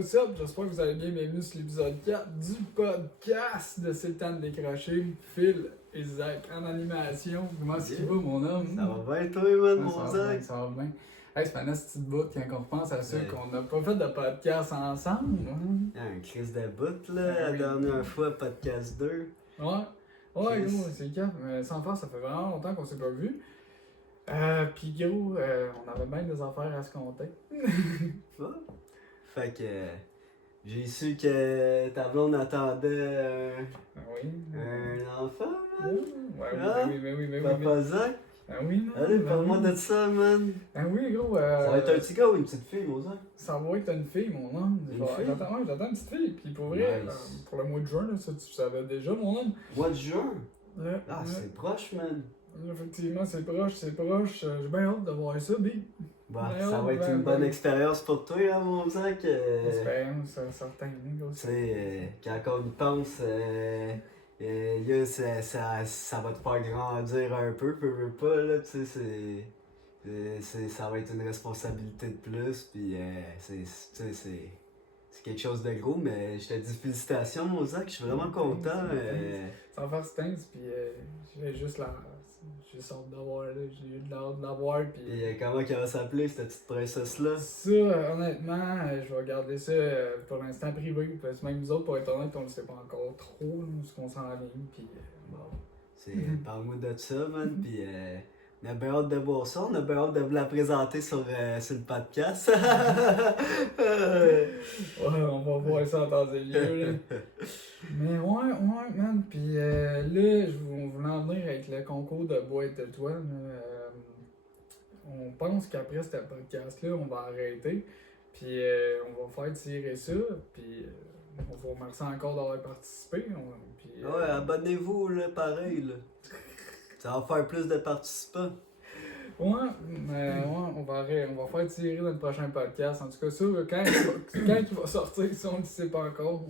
what's up? J'espère que vous allez bien. Bienvenue sur l'épisode 4 du podcast de C'est le temps de décrocher. Phil et Zach en animation. Comment est-ce qu'il va, mon homme? Ça va bien, toi, man, Ouais, mon ça va Zach? bien, ça va bien. Hey, c'est pas une petite bout quand on repense à ça Ouais. qu'on n'a pas fait de podcast ensemble. Un crise de bout, là, Ah la oui. dernière fois, podcast 2. Ouais, ouais, Chris. gros, c'est calme. Mais sans faire, ça fait vraiment longtemps qu'on s'est pas vu. Pis gros, on avait bien des affaires à se compter. Ouais. Fait que j'ai su que ta blonde attendait Oui. un enfant, Ouais, man. oui. Papa Zach. Ah oui, non. Allez, ben parle-moi oui. de ça, man. Ah oui, gros. Ça va être un petit gars ou une petite fille, mon Zach? Ça va être une fille, mon homme. Une fille? J'attends une petite fille. Puis pour vrai, Nice. pour le mois de juin, là, ça tu savais déjà, mon homme. Mois de juin? Là, Ah, là, c'est proche, man. effectivement, c'est proche, c'est proche. J'ai bien hâte de voir ça, big. Bah, Ben, ça va être ben, une bonne ben. expérience pour toi, hein, mon Zach. Expérience, certain, gros. Tu sais, quand on y pense, ça va te faire grandir un peu, peu pas, là, tu sais, ça va être une responsabilité de plus, puis c'est quelque chose de gros, mais je te dis félicitations, mon Zach, je suis vraiment content. Ça va faire stinks, puis j'ai juste hâte d'avoir, là. J'ai eu de hâte de l'avoir, puis. Puis comment qu'elle va s'appeler, cette petite princesse-là? Ça, honnêtement, je vais garder ça pour l'instant privé, parce que même nous autres, pour être honnête, on ne sait pas encore trop là, où est-ce qu'on s'enligne, puis bon. Parle-moi de ça, man, puis on a bien hâte de voir ça, on a bien hâte de vous la présenter sur le podcast. Ouais, on va voir ça en temps et lieu, là. Mais ouais, man, puis là, on voulait en venir avec le concours de boîte de toi, là. On pense qu'après ce podcast-là, on va arrêter, puis on va faire tirer ça, puis on vous remercie encore d'avoir participé. Puis, Ouais, abonnez-vous, là, pareil, là. Ça va faire plus de participants. Ouais, mais ouais, on va faire tirer dans le prochain podcast. En tout cas, ça, quand il va sortir, ça, on ne le sait pas encore.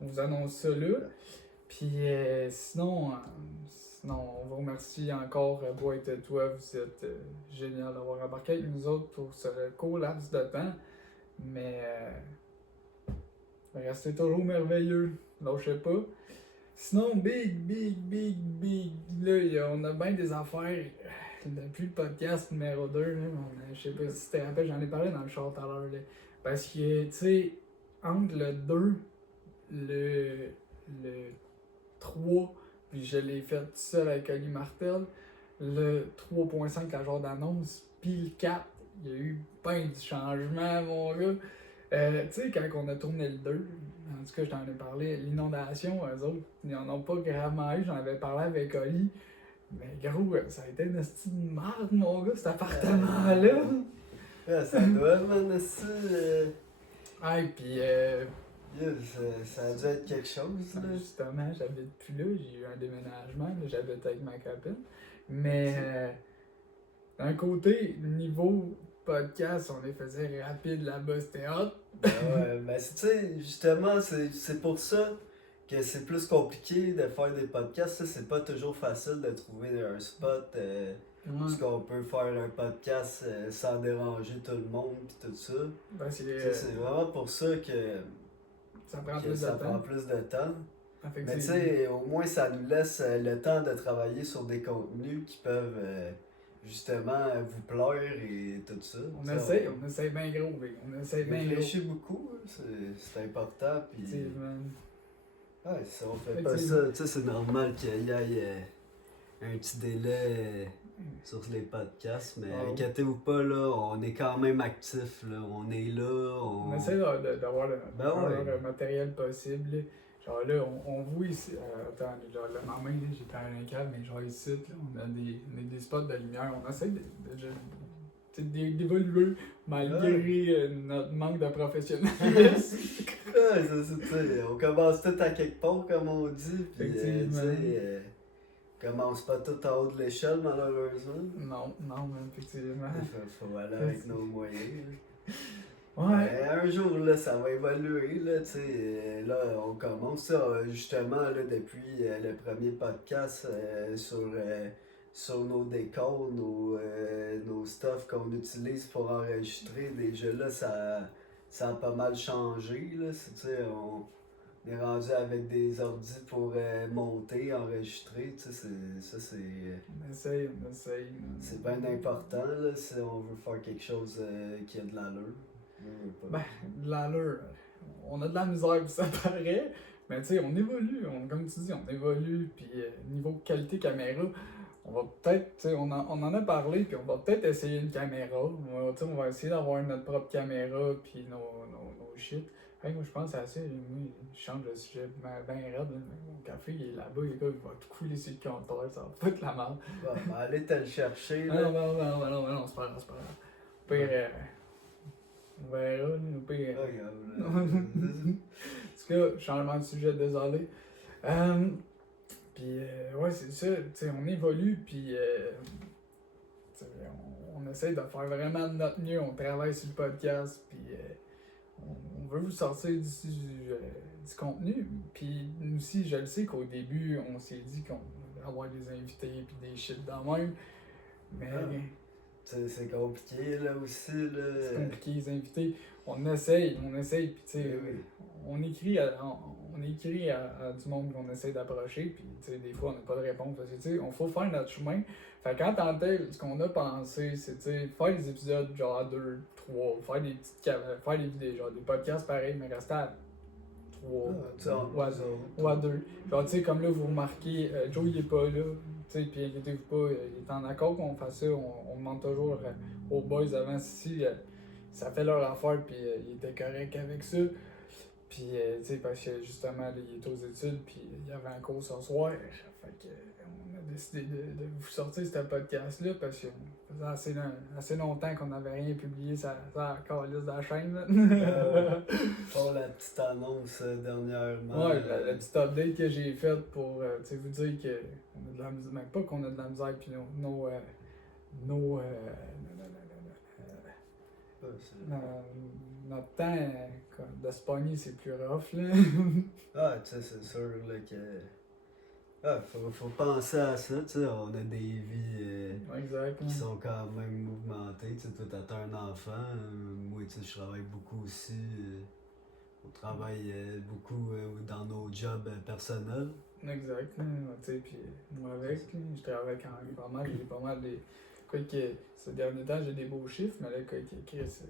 On vous annonce ça là. Puis sinon, on vous remercie encore, Boîte et toi. Vous êtes génial d'avoir embarqué avec nous autres pour ce court laps de temps. Mais restez toujours merveilleux. Lâchez pas. Sinon, big, là, on a bien des affaires depuis le podcast numéro 2, là, je sais pas si tu te rappelles, j'en ai parlé dans le char tout à l'heure, là, parce que, tu sais, entre le 2, le 3, puis je l'ai fait tout seul avec Oli Martel, le 3.5 à genre d'annonce, puis le 4, il y a eu plein de changements, mon gars. Tu sais, quand on a tourné le 2, en tout cas, je t'en ai parlé, l'inondation, eux autres, ils en ont pas gravement eu, j'en avais parlé avec Oli. Mais gros, ça a été une petite merde, mon gars, cet appartement-là. Ah, ça doit, man, ça. Hey, pis Ça a dû être quelque chose, là. justement, j'habite plus là, j'ai eu un déménagement, là, j'habite avec ma copine. Mais d'un côté, niveau podcast, on les faisait rapide là-bas, c'était hot. Ouais, mais tu sais, justement, c'est pour ça que c'est plus compliqué de faire des podcasts. Ça, c'est pas toujours facile de trouver un spot où on peut faire un podcast sans déranger tout le monde et tout ça. Ben, Tu sais, c'est vraiment pour ça que ça prend que plus ça de prend temps. plus de temps. Mais tu Effectivement. sais, au moins ça nous laisse le temps de travailler sur des contenus qui peuvent justement vous plaire et tout ça. On Ça, essaie bien gros, big. On essaie on bien gros. réfléchit beaucoup, hein, c'est important. Puis, Effectivement. ouais, si on fait pas ça, tu sais, c'est normal qu'il y ait un petit délai sur les podcasts, mais Oh. inquiétez-vous pas, là, on est quand même actifs, là, on est là, On essaie d'avoir le ouais. meilleur matériel possible. Là. Genre là, on voit ici. Attends, genre là, ma main, là, j'ai pas un câble, mais genre ici, là, on a des spots de lumière. On essaie d'évoluer malgré notre manque de professionnalisme. Ouais, c'est ça, tu sais, on commence tout à quelque part, comme on dit, puis tu Effectivement. sais, on commence pas tout en haut de l'échelle, malheureusement. Non, mais effectivement. Faut aller avec nos moyens. Là. Ouais. Mais un jour, là, ça va évoluer, là, tu sais, là, on commence ça, justement, là, depuis le premier podcast sur nos décors, nos stuff qu'on utilise pour enregistrer, déjà là, ça a pas mal changé, là. Tu sais, on est rendu avec des ordis pour monter, enregistrer, tu sais, On essaye. c'est bien important, là, si on veut faire quelque chose qui a de l'allure. Ben, de l'allure. On a de la misère, puis ça paraît. Mais tu sais, on évolue. Comme tu dis, on évolue. Puis niveau qualité caméra, on va peut-être, tu sais, on en a parlé, puis on va peut-être essayer une caméra. On va essayer d'avoir notre propre caméra, puis nos shit. Fait que moi, je pense à ça. Moi, je change de sujet bien raide. Là. Mon café, il est là-bas, il va tout couler sur le comptoir. Ça va pas être la merde. Ben, allez te le chercher, Ah là. non, c'est pas grave. Au pire, on verra, là, au pire. Regarde, En tout cas, changement de sujet, désolé. Puis, ouais, c'est ça, tu sais, on évolue, puis on essaie de faire vraiment de notre mieux. On travaille sur le podcast, puis on veut vous sortir du contenu. Puis, nous aussi, je le sais qu'au début, on s'est dit qu'on allait avoir des invités, puis des shit dans même. Mais. C'est compliqué là aussi. Là. C'est compliqué, les invités. On essaye, puis tu sais, on écrit à du monde qu'on essaie d'approcher, puis tu sais, des fois on n'a pas de réponse. Parce que tu sais, on faut faire notre chemin. Fait qu'en tant que tel, ce qu'on a pensé, c'est tu sais, faire des épisodes genre à 2, 3, faire des vidéos, genre des podcasts pareils, mais rester à 3 ou à 2. Genre tu sais, comme là, vous remarquez, Joe il est pas là. Puis inquiétez-vous pas, il est en accord qu'on fasse ça. On demande toujours aux boys avant si ça fait leur affaire, puis il était correct avec ça. Puis, tu sais, parce que justement, là, il est aux études, puis il y avait un cours ce soir. Fait que, on a décidé de vous sortir ce podcast-là, parce que ça faisait assez longtemps qu'on n'avait rien publié sur la calice de la chaîne. Pour la petite annonce dernièrement. Ouais, la petite update que j'ai faite pour vous dire que on a de la misère, même pas qu'on a de la misère, puis notre temps de se pogner, c'est plus rough, là. Ah, tu sais, c'est sûr là, que. Ah, faut penser à ça, tu sais, on a des vies qui sont quand même mouvementées, tu sais, toi t'as un enfant, moi tu sais, je travaille beaucoup aussi, on travaille beaucoup dans nos jobs personnels. Exact, tu sais, puis moi avec, je travaille quand même pas mal, j'ai pas mal des... Quoi que, ces derniers temps, j'ai des beaux chiffres, mais là, quoi que, Chris,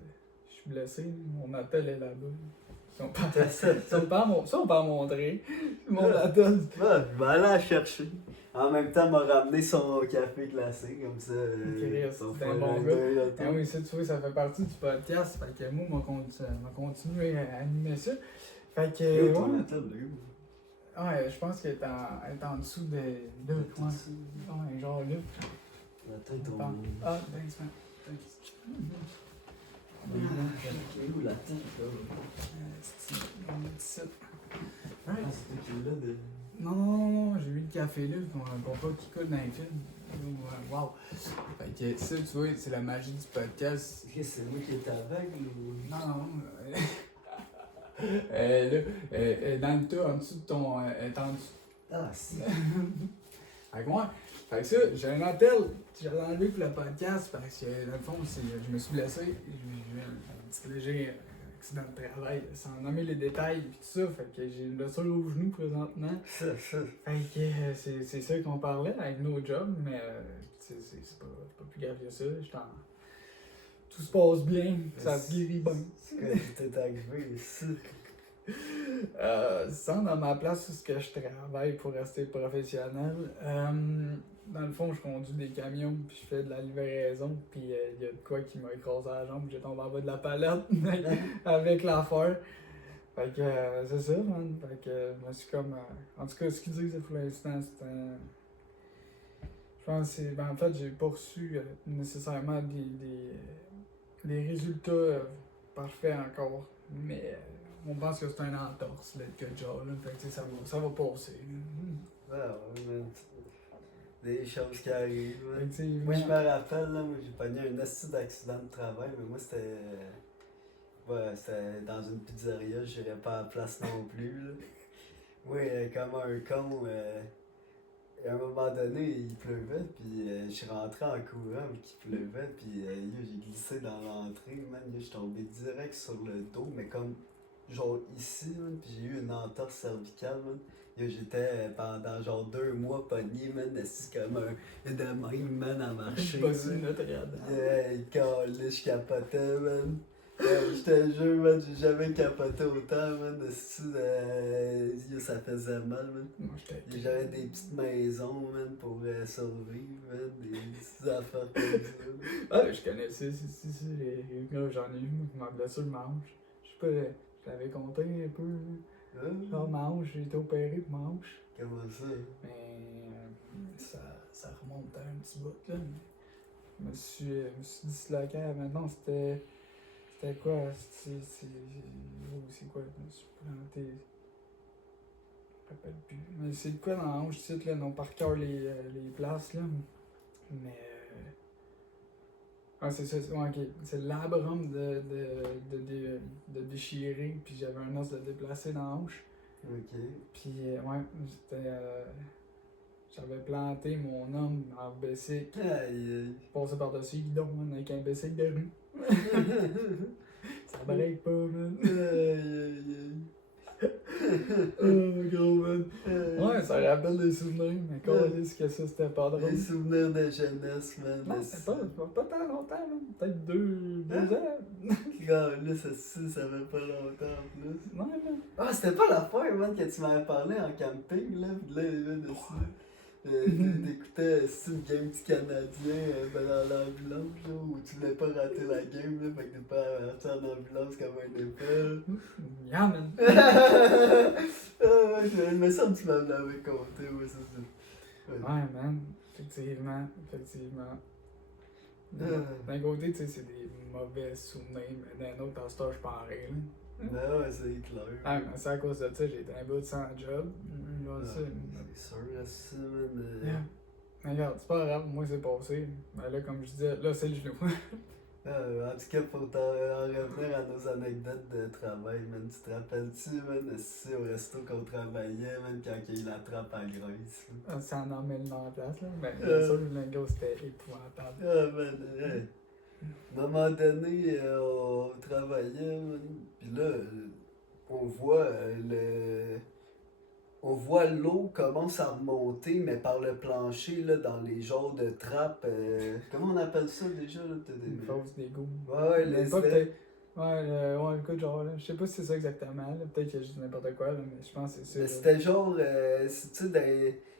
je suis blessé, mon appel est là-bas. Ça, on peut en montrer. Mon appel. Ouais, je vais aller la chercher. En même temps, m'a ramené son café glacé, comme ça. C'est un bon gars. Ah oui, ça, tu vois, ça fait partie du podcast. Fait que moi, m'a continué à animer ça. Fait que. Ton appel, là, ouais, je pense qu'elle est en dessous de. Là, quoi. Ouais, genre là. La tête au Ah, ben, c'est où la tête, là? C'est ici. Ah, c'était qui là de. Non, j'ai mis le café là pour pas qu'il coule dans les films. Wow. Fait que ça, tu vois, c'est la magie du podcast. C'est moi qui étais aveugle ou. Non. Là, dans le tas, en dessous de ton. Elle est en dessous. Ah, si. Fait que moi, ça, j'ai un hôtel que j'avais enlevé pour le podcast parce que, dans le fond, je me suis blessé. J'ai eu un petit léger accident de travail, sans nommer les détails et tout ça. Fait que j'ai une blessure au genou présentement. Fait que c'est ça qu'on parlait avec nos jobs, mais c'est pas plus grave que ça. Tout se passe bien, ça se guérit bien. C'est quoi qui t'est arrivé ici? Sans dans ma place où je travaille pour rester professionnel, dans le fond, je conduis des camions, puis je fais de la livraison, puis il y a de quoi qui m'a écrasé la jambe, j'ai tombé en bas de la palette avec l'affaire. Fait que c'est ça, man. Fait que je me suis comme. En tout cas, ce qu'ils disent pour l'instant, c'est un. Je pense que c'est. Ben, en fait, j'ai pas reçu nécessairement des résultats parfaits encore, mais. On pense que c'est un entorse, là, que genre, là. Fait que ça va passer. Ah ouais, mais des choses qui arrivent. Effectivement. Moi, je me rappelle, là, moi, j'ai pogné un accident d'accident de travail, mais moi, c'était. Ouais, c'était dans une pizzeria, j'irais pas à la place non plus, là. Oui, comme un con, à un moment donné, il pleuvait, puis je suis rentré en courant, puis qu'il pleuvait, puis j'ai glissé dans l'entrée, man. Je suis tombé direct sur le dos, mais comme, genre ici, man, puis j'ai eu une entorse cervicale, man. J'étais pendant genre 2 mois pogné, man, assis comme un de même, man, à marcher. Bossu man. Notre Dame. Je capotais, man. Je te jure, man, j'ai jamais capoté autant, man. Ça faisait mal, man. Moi, j'étais. J'avais des petites maisons, man, pour survivre, man. Des petites affaires comme ça. Ah, je connaissais, si, j'en ai eu, moi, ma blessure de manche. Je sais pas, je l'avais compté un peu. Genre, manche, j'ai été opéré pour manche. Comment ça? Mais ça remonte à un petit bout, là. Je me suis disloqué. Maintenant, c'était quoi? C'est quoi? Je me suis planté. Je me rappelle plus. Mais c'est quoi dans la hanche, tu sais, là, non par cœur les places, là. Mais. Ah, c'est ça, ouais, ok. C'est le labrum de déchirer, puis j'avais un os de déplacer dans la hanche. Ok. Puis, ouais, c'était. J'avais planté mon homme en bicycle, Aïe, passé par-dessus le guidon, man, avec un bicycle de rue. Ça break pas, man. aïe. Oh, gros, man. Aïe. Ouais, ça rappelle des souvenirs, mais quand est-ce que ça, c'était pas drôle. Des souvenirs de jeunesse, man. Non, c'était pas tant longtemps, là. Peut-être deux ans. Là, ça fait pas longtemps en plus. Ouais, man. Ah, c'était pas l'affaire, man, que tu m'avais parlé en camping, là. Pis là, t'écoutais une game du Canadien dans l'ambulance, là, où tu voulais pas rater la game, là, fait que t'es pas averti en ambulance comme un épée. Yeah, man. Il me semble que tu m'en avais compté, ouais, c'est ça. Ouais, man. Effectivement. D'un côté, tu sais, c'est des mauvais souvenirs, mais d'un autre, à ce temps, je pareil, là. Ben ouais, c'est clair. Ah, mais c'est à cause de ça, j'ai été un bout de sans job. C'est sûr, ça, man. Yeah. Mais regarde, c'est pas grave, moi c'est passé. Mais là, comme je disais, là c'est le genou. En tout cas, pour en revenir à nos anecdotes de travail, man, tu te rappelles-tu, man, c'est au resto qu'on travaillait, man, quand il y a eu la trappe à graisse? Ça en a mis le nom en place, là. Mais bien sûr, le lingot c'était épouvantable. Ah, man, hey. À un moment donné, on travaillait, man, pis là, on voit on voit l'eau commence à remonter, mais par le plancher, là, dans les genres de trappes. Comment on appelle ça déjà? Là, Une fosse d'égout. Ouais, Mais pas peut-être. Ouais, écoute, genre, là, je sais pas si c'est ça exactement, là. Peut-être qu'il y a juste n'importe quoi, là, mais je pense que c'est Mais ça. c'était genre,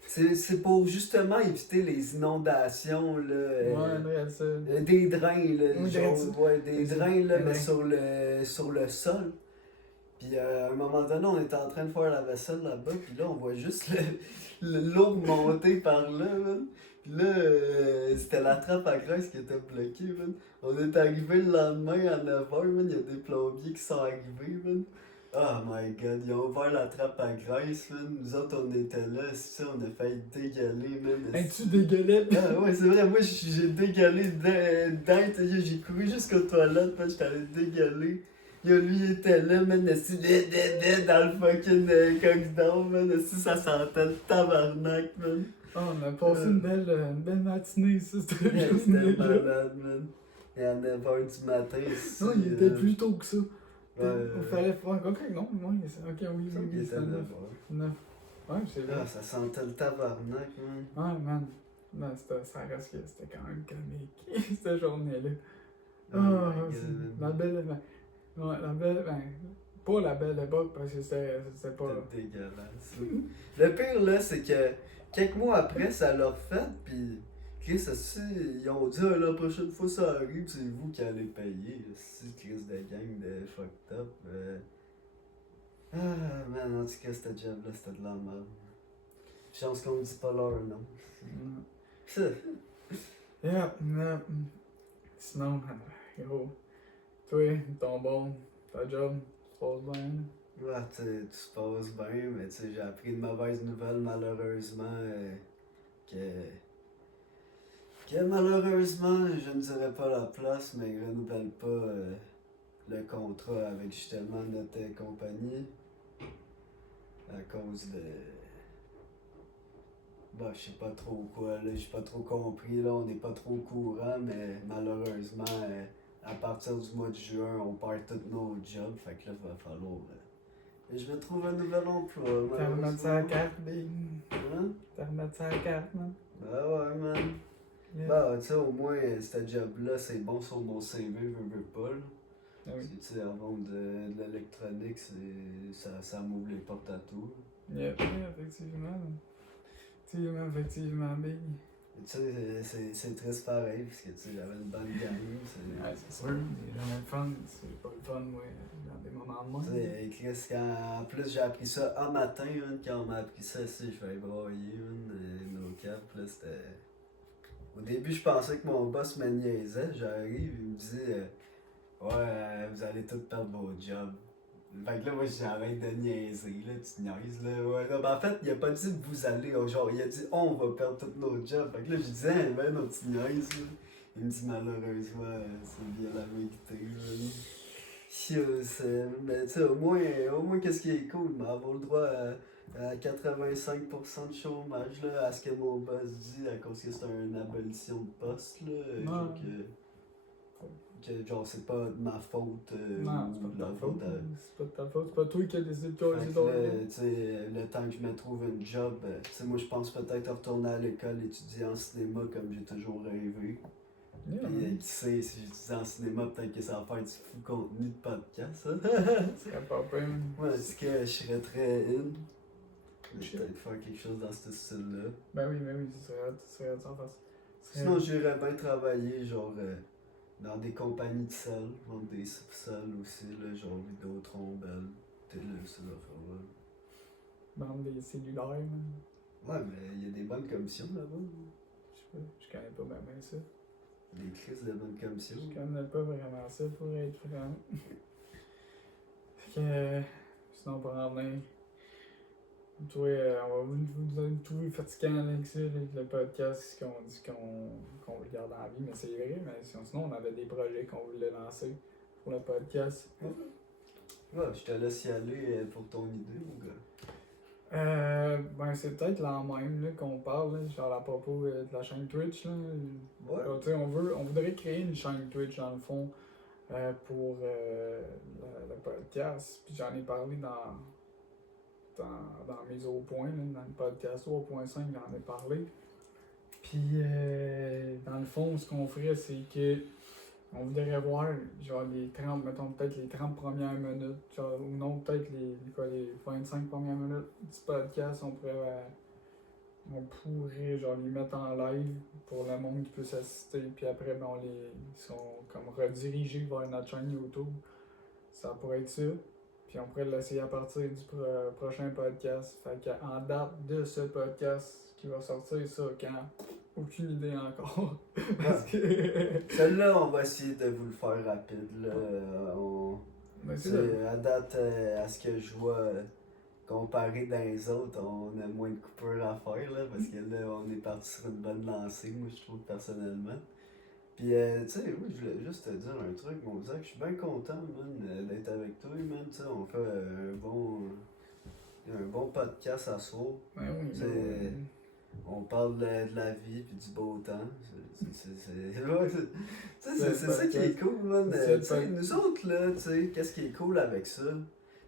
c'est pour justement éviter les inondations, là. Ouais, regarde ça. Des drains, là, Oui, genre, ouais, des c'est drains, là, des mais drains. sur le sol. Puis à un moment donné, on était en train de faire la vaisselle là-bas, puis là, on voit juste l'eau monter par là, man. Puis là, c'était la trappe à graisse qui était bloquée, man. On est arrivé le lendemain à 9h, man. Il y a des plombiers qui sont arrivés, man. Oh my god, ils ont ouvert la trappe à graisse, man. Nous autres, on était là, c'est ça, on a failli dégueuler, man. Tu dégueulais? Ah ouais, c'est vrai, moi j'ai dégueulé dedans, j'ai couru jusqu'aux toilettes, man. J'étais allé dégueuler. Lui il était là, man, assis dans le fucking cockdown, man, assis, ça sentait le tabarnak, man. Oh, on a passé une belle matinée, ça, c'était Ouais, juste c'était malade, man. Et à 9h du matin, ici. Non, il était plus tôt que ça. Ouais, Il fallait faire. Ok, non, ok, oui, il était 9h. 9. Ouais, c'est vrai. Ah, ça sentait le tabarnak, man. Ouais, man. Non, ça reste que c'était quand même comique, cette journée-là. Oh Ah, my God. la belle. Ouais, la belle. Pas la belle époque, parce que c'était pas. C'était dégueulasse. Le pire, là, c'est que quelques mois après, ça l'a refait, pis Chris, aussi, ils ont dit ah, la prochaine fois ça arrive, c'est vous qui allez payer. C'est Chris de gang de fucked up. Ah, man, en tout cas, cette job-là, c'était de la merde. Chance qu'on me dit pas leur nom. Yeah, sinon, gros, toi, ton bon, ta job, tu passes bien. Ouais, tu te passes bien, mais tu sais, j'ai appris de mauvaises nouvelles malheureusement que malheureusement, je ne dirais pas la place, mais ils renouvellent pas le contrat avec justement notre compagnie à cause de Bah, je sais pas trop quoi, là, j'ai pas trop compris, là, on n'est pas trop au courant, mais malheureusement, à partir du mois de juin, on perd tous nos jobs, fait que là, il va falloir. Je me trouve un nouvel emploi, T'as remettre ça à la malheureusement. carte, big. Hein? T'as remettre ça à la carte, man. Ben ouais, man. Yeah. Bah, tu sais, au moins, ce job-là, c'est bon sur mon CV, veux pas, là. Ah oui. Tu sais, en vente de l'électronique, ça m'ouvre les portes à tout. Yeah, effectivement. Effectivement, big. Tu sais, c'est triste pareil, parce que tu sais, j'avais une bonne gang. Ouais, c'est sûr. C'est jamais le fun. C'est pas le fun, ouais, dans des moments de moins. Tu sais, Chris, en plus j'ai appris ça un matin, man, quand on m'a appris ça ici, je faisais broyer, nos caps, là, c'était... Au début, je pensais que mon boss me niaisait, j'arrive, il me dit ouais, vous allez tous perdre vos jobs. Fait que là, moi, j'arrête de niaiser, là, tu niaises, là. Ouais, non, ben, en fait, il a pas dit vous allez, genre, il a dit on va perdre tous nos jobs. Fait que là, je disais, ben, nos petits niaises, là. Il me dit malheureusement, c'est bien la vérité, là. Mais tu sais, au moins, qu'est-ce qui est cool, mais avoir le droit à 85% de chômage, là, à ce que mon boss dit, à cause que c'est une abolition de poste, là. Genre que genre c'est pas de ma faute Non, ou c'est pas de de la ta faute faute. à... C'est pas de ta faute. C'est pas toi qui as décidé de coller Fait les que autres. là, tu sais, le temps que je me trouve un job, tu sais, moi je pense peut-être retourner à l'école, étudier en cinéma comme j'ai toujours rêvé. Yeah, Puis man. qui sait, si j'étudie en cinéma, peut-être que ça va faire du fou contenu de podcast, ça. C'est pas pire, man. Ouais, est-ce que je serais très in? Shit. Peut-être faire quelque chose dans ce style-là. Ben oui, ce serait hâte en face. Sinon, j'irais bien travailler, genre, dans des compagnies de sel, vendre des sols aussi, là, genre Vidéotron, Bell, Télé, ces affaires-là. Bande des cellulaires, man. Ouais, mais il y a des bonnes commissions là-bas. Je sais pas, je connais pas bien ça. Des crises de bonnes commissions. Je connais pas vraiment ça pour être franc. Fait que, sinon, pour en venir, toi, on va vous allez me trouver fatigant là, avec ça, avec le podcast, qu'on dit qu'on veut le garder en vie, mais c'est vrai, mais sinon, on avait des projets qu'on voulait lancer pour le podcast. Ouais, je te laisse y aller pour ton idée, mon gars. Ben c'est peut-être la même là, qu'on parle, là, genre à propos de la chaîne Twitch. Là. Ouais. Tu sais, on voudrait créer une chaîne Twitch dans le fond pour le podcast. Puis j'en ai parlé dans mes au points, là, dans le podcast 3.5, j'en ai parlé. Puis dans le fond, ce qu'on ferait, c'est que on voudrait voir genre les 30, mettons peut-être les 30 premières minutes, genre, ou non peut-être les 25 premières minutes du podcast, on pourrait genre les mettre en live pour le monde qui puisse assister, puis après ben, ils sont comme redirigés vers notre chaîne YouTube. Ça pourrait être ça. Puis on pourrait l'essayer à partir du prochain podcast. Fait qu'en date de ce podcast qui va sortir ça quand? Aucune idée encore. Parce que. Celle-là, on va essayer de vous le faire rapide. Là. Ben, À date, à ce que je vois, comparé dans les autres, on a moins de coupures à faire. Là, parce que là, on est parti sur une bonne lancée, moi, je trouve, personnellement. Puis, tu sais, oui, je voulais juste te dire un truc, mon Zach. Je suis bien content, man, d'être avec toi, man. Tu sais, on fait un bon podcast à soi. Ben oui, T'sais, on parle de la vie puis du beau temps. C'est ça qui est cool, man. T'sais, nous autres, là, qu'est-ce qui est cool avec ça?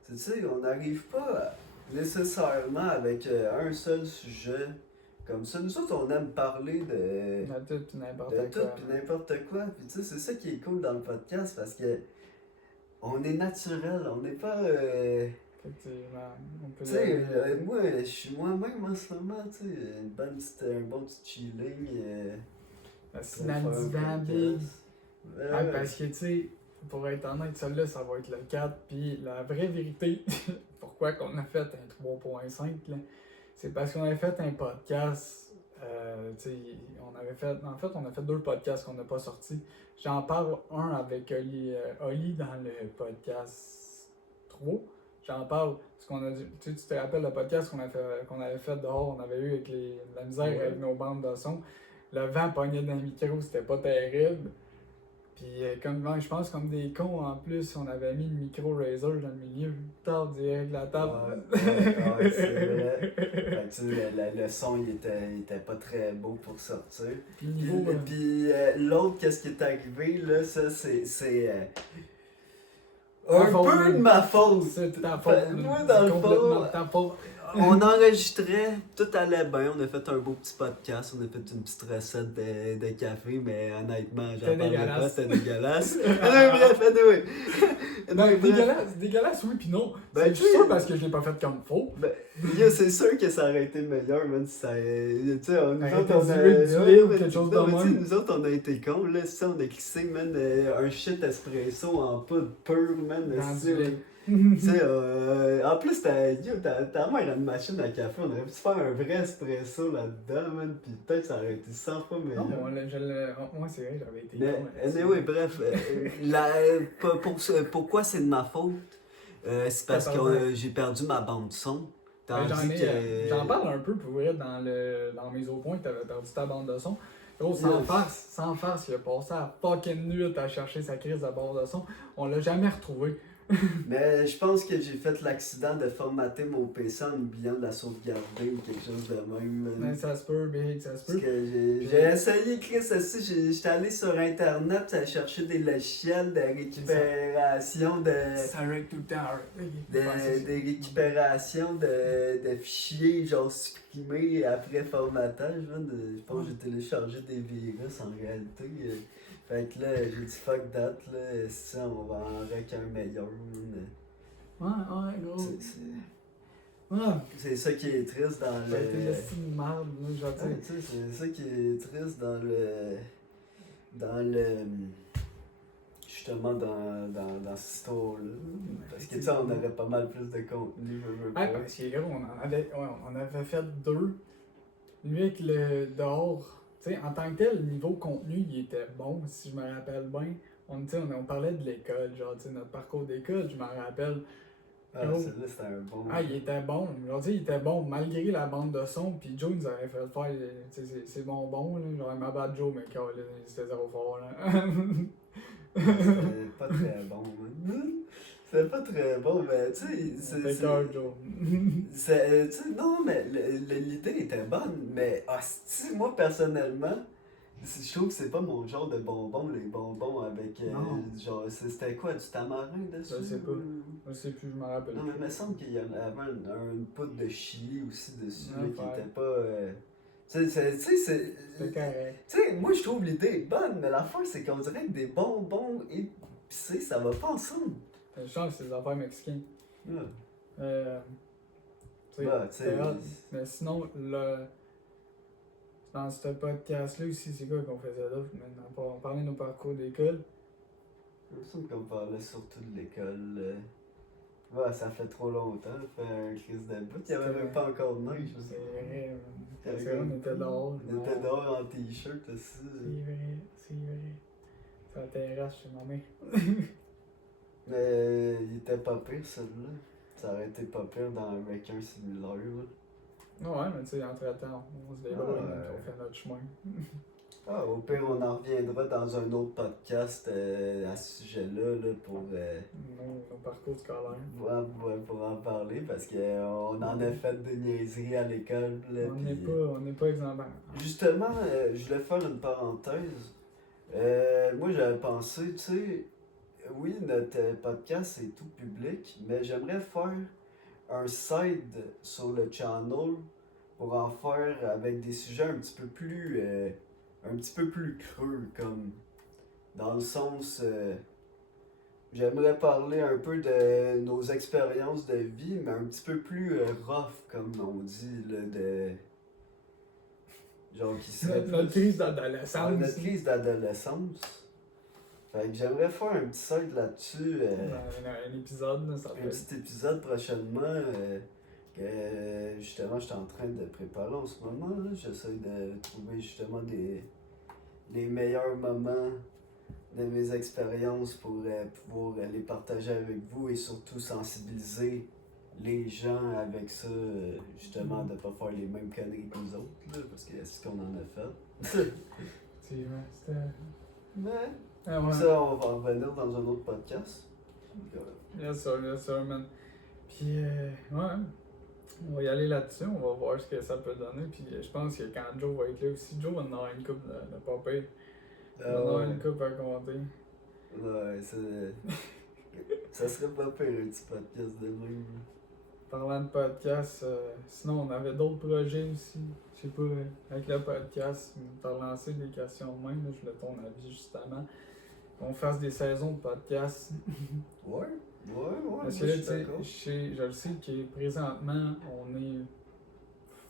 Tu sais, on n'arrive pas nécessairement avec un seul sujet comme ça. Nous autres, on aime parler de tout pis n'importe de quoi. tout puis n'importe quoi. Puis tu sais, c'est ça qui est cool dans le podcast parce que on est naturel, on n'est pas. Effectivement. On peut Tu sais, moi, je suis moi-même en ce moment, tu sais, un bon petit chilling. C'est dans le divan big. Parce que, tu sais, pour être honnête, celle-là, ça va être le 4. Puis la vraie vérité, pourquoi qu'on a fait un 3.5, là, c'est parce qu'on avait fait un podcast. Tu sais, on a fait 2 podcasts qu'on n'a pas sortis. J'en parle un avec Oli dans le podcast 3. J'en parle, parce qu'on a dit, tu te rappelles le podcast qu'on avait fait dehors, on avait eu avec la misère avec nos bandes de son. Le vent pognait dans le micro, c'était pas terrible. Puis comme ouais, je pense comme des cons en plus, on avait mis le micro Razer dans le milieu, tard direct la table. Ouais, c'est vrai. Fait que tu sais, le son il était pas très beau pour sortir. Puis niveau. Puis l'autre, qu'est-ce qui est arrivé là, ça c'est un faute, peu de ma faute. C'est ta faute. Moi dans le complètement fond, ta faute. on enregistrait, tout allait bien, on a fait un beau petit podcast, on a fait une petite recette de café, mais honnêtement, j'en C'était parlais pas, dégueulasse. c'était dégueulasse. Bref, anyway. Non, dégueulasse, oui, pis non. Ben, C'est tu sais- sûr parce que je l'ai pas fait comme faut. Ben, yo, c'est sûr que ça aurait été meilleur, man, si ça. Tu sais, nous Aurait autres, été on du a. huile, du ouais, lait ou mais quelque tu- chose non, de mais tu sais, même. nous autres, on a été cons, là, ça, on a glissé, man, un shit espresso en poudre pure, man. Dans tu du lait. sais, en plus, ta mère a une machine à café, on aurait pu se faire un vrai espresso là-dedans, man, pis peut-être ça aurait été 100 fois meilleur. Non, moi c'est vrai, j'avais été Mais, con là-dessus. anyway, bref, pourquoi c'est de ma faute? C'est parce que j'ai perdu ma bande son. Ben, Tandis que. j'en parle un peu pour vrai dans mes autres points, t'avais perdu ta bande de son. Gros, Yes. sans farce, il a passé la fucking nuit à chercher sa crise de bande de son. On l'a jamais retrouvé. Mais je pense que j'ai fait l'accident de formater mon PC en oubliant de la sauvegarder ou quelque chose de même. Mais ça se peut, Big, ça se Parce peut. que j'ai essayé, Chris, aussi, j'étais allé sur internet chercher des logiciels de récupération Ça règle tout le temps. des récupérations de fichiers genre supprimés après formatage. Je pense que j'ai téléchargé des virus en réalité. Fait que là, j'ai dit fuck that, là, si on va en rec un meilleur. Ouais, gros. C'est- C'est ça qui est triste dans Ça a été le. le style de merde, là, je veux Ah, dire. tu sais, c'est ça qui est triste dans le. Dans le. Justement, dans cette histoire-là. Parce que tu sais, on aurait pas mal plus de contenu. Ouais, parce que gros, on avait fait 2. Lui avec le dehors. Tu sais, en tant que tel, le niveau contenu, il était bon, si je me rappelle bien. On parlait de l'école, genre, tu sais, notre parcours d'école, je me rappelle. Ah, Gros. celui-là, c'était un bon. Ah, il était bon. Genre, tu sais, il était bon, malgré la bande de son. Puis Joe nous avait fait faire, tu sais, c'est bon, là. Genre, ma bad Joe, mais quand c'était zéro fort, là. C'était pas très bon, man. C'était pas très bon, mais tu sais, C'était cœur, Joe. tu sais, non, mais l'idée était bonne, mais moi personnellement, je trouve que c'est pas mon genre de bonbons, les bonbons avec Non. genre c'était quoi, du tamarin dessus? Je sais pas. Je sais plus, je me rappelle. Non, mais plus. il me semble qu'il y avait une poudre de chili aussi dessus Ouais, là, qui ouais. était pas. Tu sais, C'était correct. tu sais, moi je trouve l'idée bonne, mais l'affaire c'est qu'on dirait que des bonbons épicés, ça va pas ensemble. Je sens que c'est des affaires mexicaines. Ouais. Tu sais, Bah, tu sais, c'était hot. Mais sinon, dans ce podcast-là aussi, c'est quoi qu'on faisait là? Maintenant, on parlait de nos parcours d'école. Il me semble qu'on parlait surtout de l'école. Ouais, ça fait trop longtemps, ça fait un crise de bout. Il y avait même pas encore de neige. C'est vrai. C'est vrai, on était dehors. On était dehors en t-shirt aussi. C'est vrai. C'est la terrasse chez ma mère. Mais il était pas pire celui-là. Ça aurait été pas pire dans un Wrecker similaire. Là. Ouais, mais tu sais, entre-temps, on se débrouille, Ouais. on fait notre chemin. Ah, au pire, on en reviendra dans un autre podcast à ce sujet-là là, pour, Nos parcours scolaires. pour en parler parce qu'on en a fait des niaiseries à l'école. là, puis- On n'est pas exemplaires. Justement, je voulais faire une parenthèse. Moi, j'avais pensé, tu sais, oui, notre podcast est tout public, mais j'aimerais faire un side sur le channel pour en faire avec des sujets un petit peu plus creux, comme dans le sens, j'aimerais parler un peu de nos expériences de vie, mais un petit peu plus rough, comme on dit, là, de genre qui serait Notre plus- crise d'adolescence. Ouais, notre crise d'adolescence. Fait que j'aimerais faire un petit site là-dessus. Un épisode, là, ça Un fait. petit épisode prochainement. Que justement, je suis en train de préparer en ce moment. Là. J'essaie de trouver justement les meilleurs moments de mes expériences pour pouvoir les partager avec vous et surtout sensibiliser les gens avec ça, justement, de ne pas faire les mêmes conneries que nous autres, là, parce que c'est ce qu'on en a fait. C'est vrai, c'était. Mais Ah ouais. ça, on va en revenir dans un autre podcast. Yes sir, man. Puis, ouais, on va y aller là-dessus, on va voir ce que ça peut donner. Puis, je pense que quand Joe va être là aussi, Joe va en avoir une coupe de pas pire. Il va en avoir une coupe à compter. Ouais, ça serait pas pire un petit podcast de même. Parlant de podcast, sinon on avait d'autres projets aussi. Je sais pas, avec le podcast, t'as lancé des questions de même, là, je voulais ton avis justement. Qu'on fasse des saisons de podcast. Ouais, Parce moi, que là, je tu suis sais, d'accord. je le sais que présentement, on est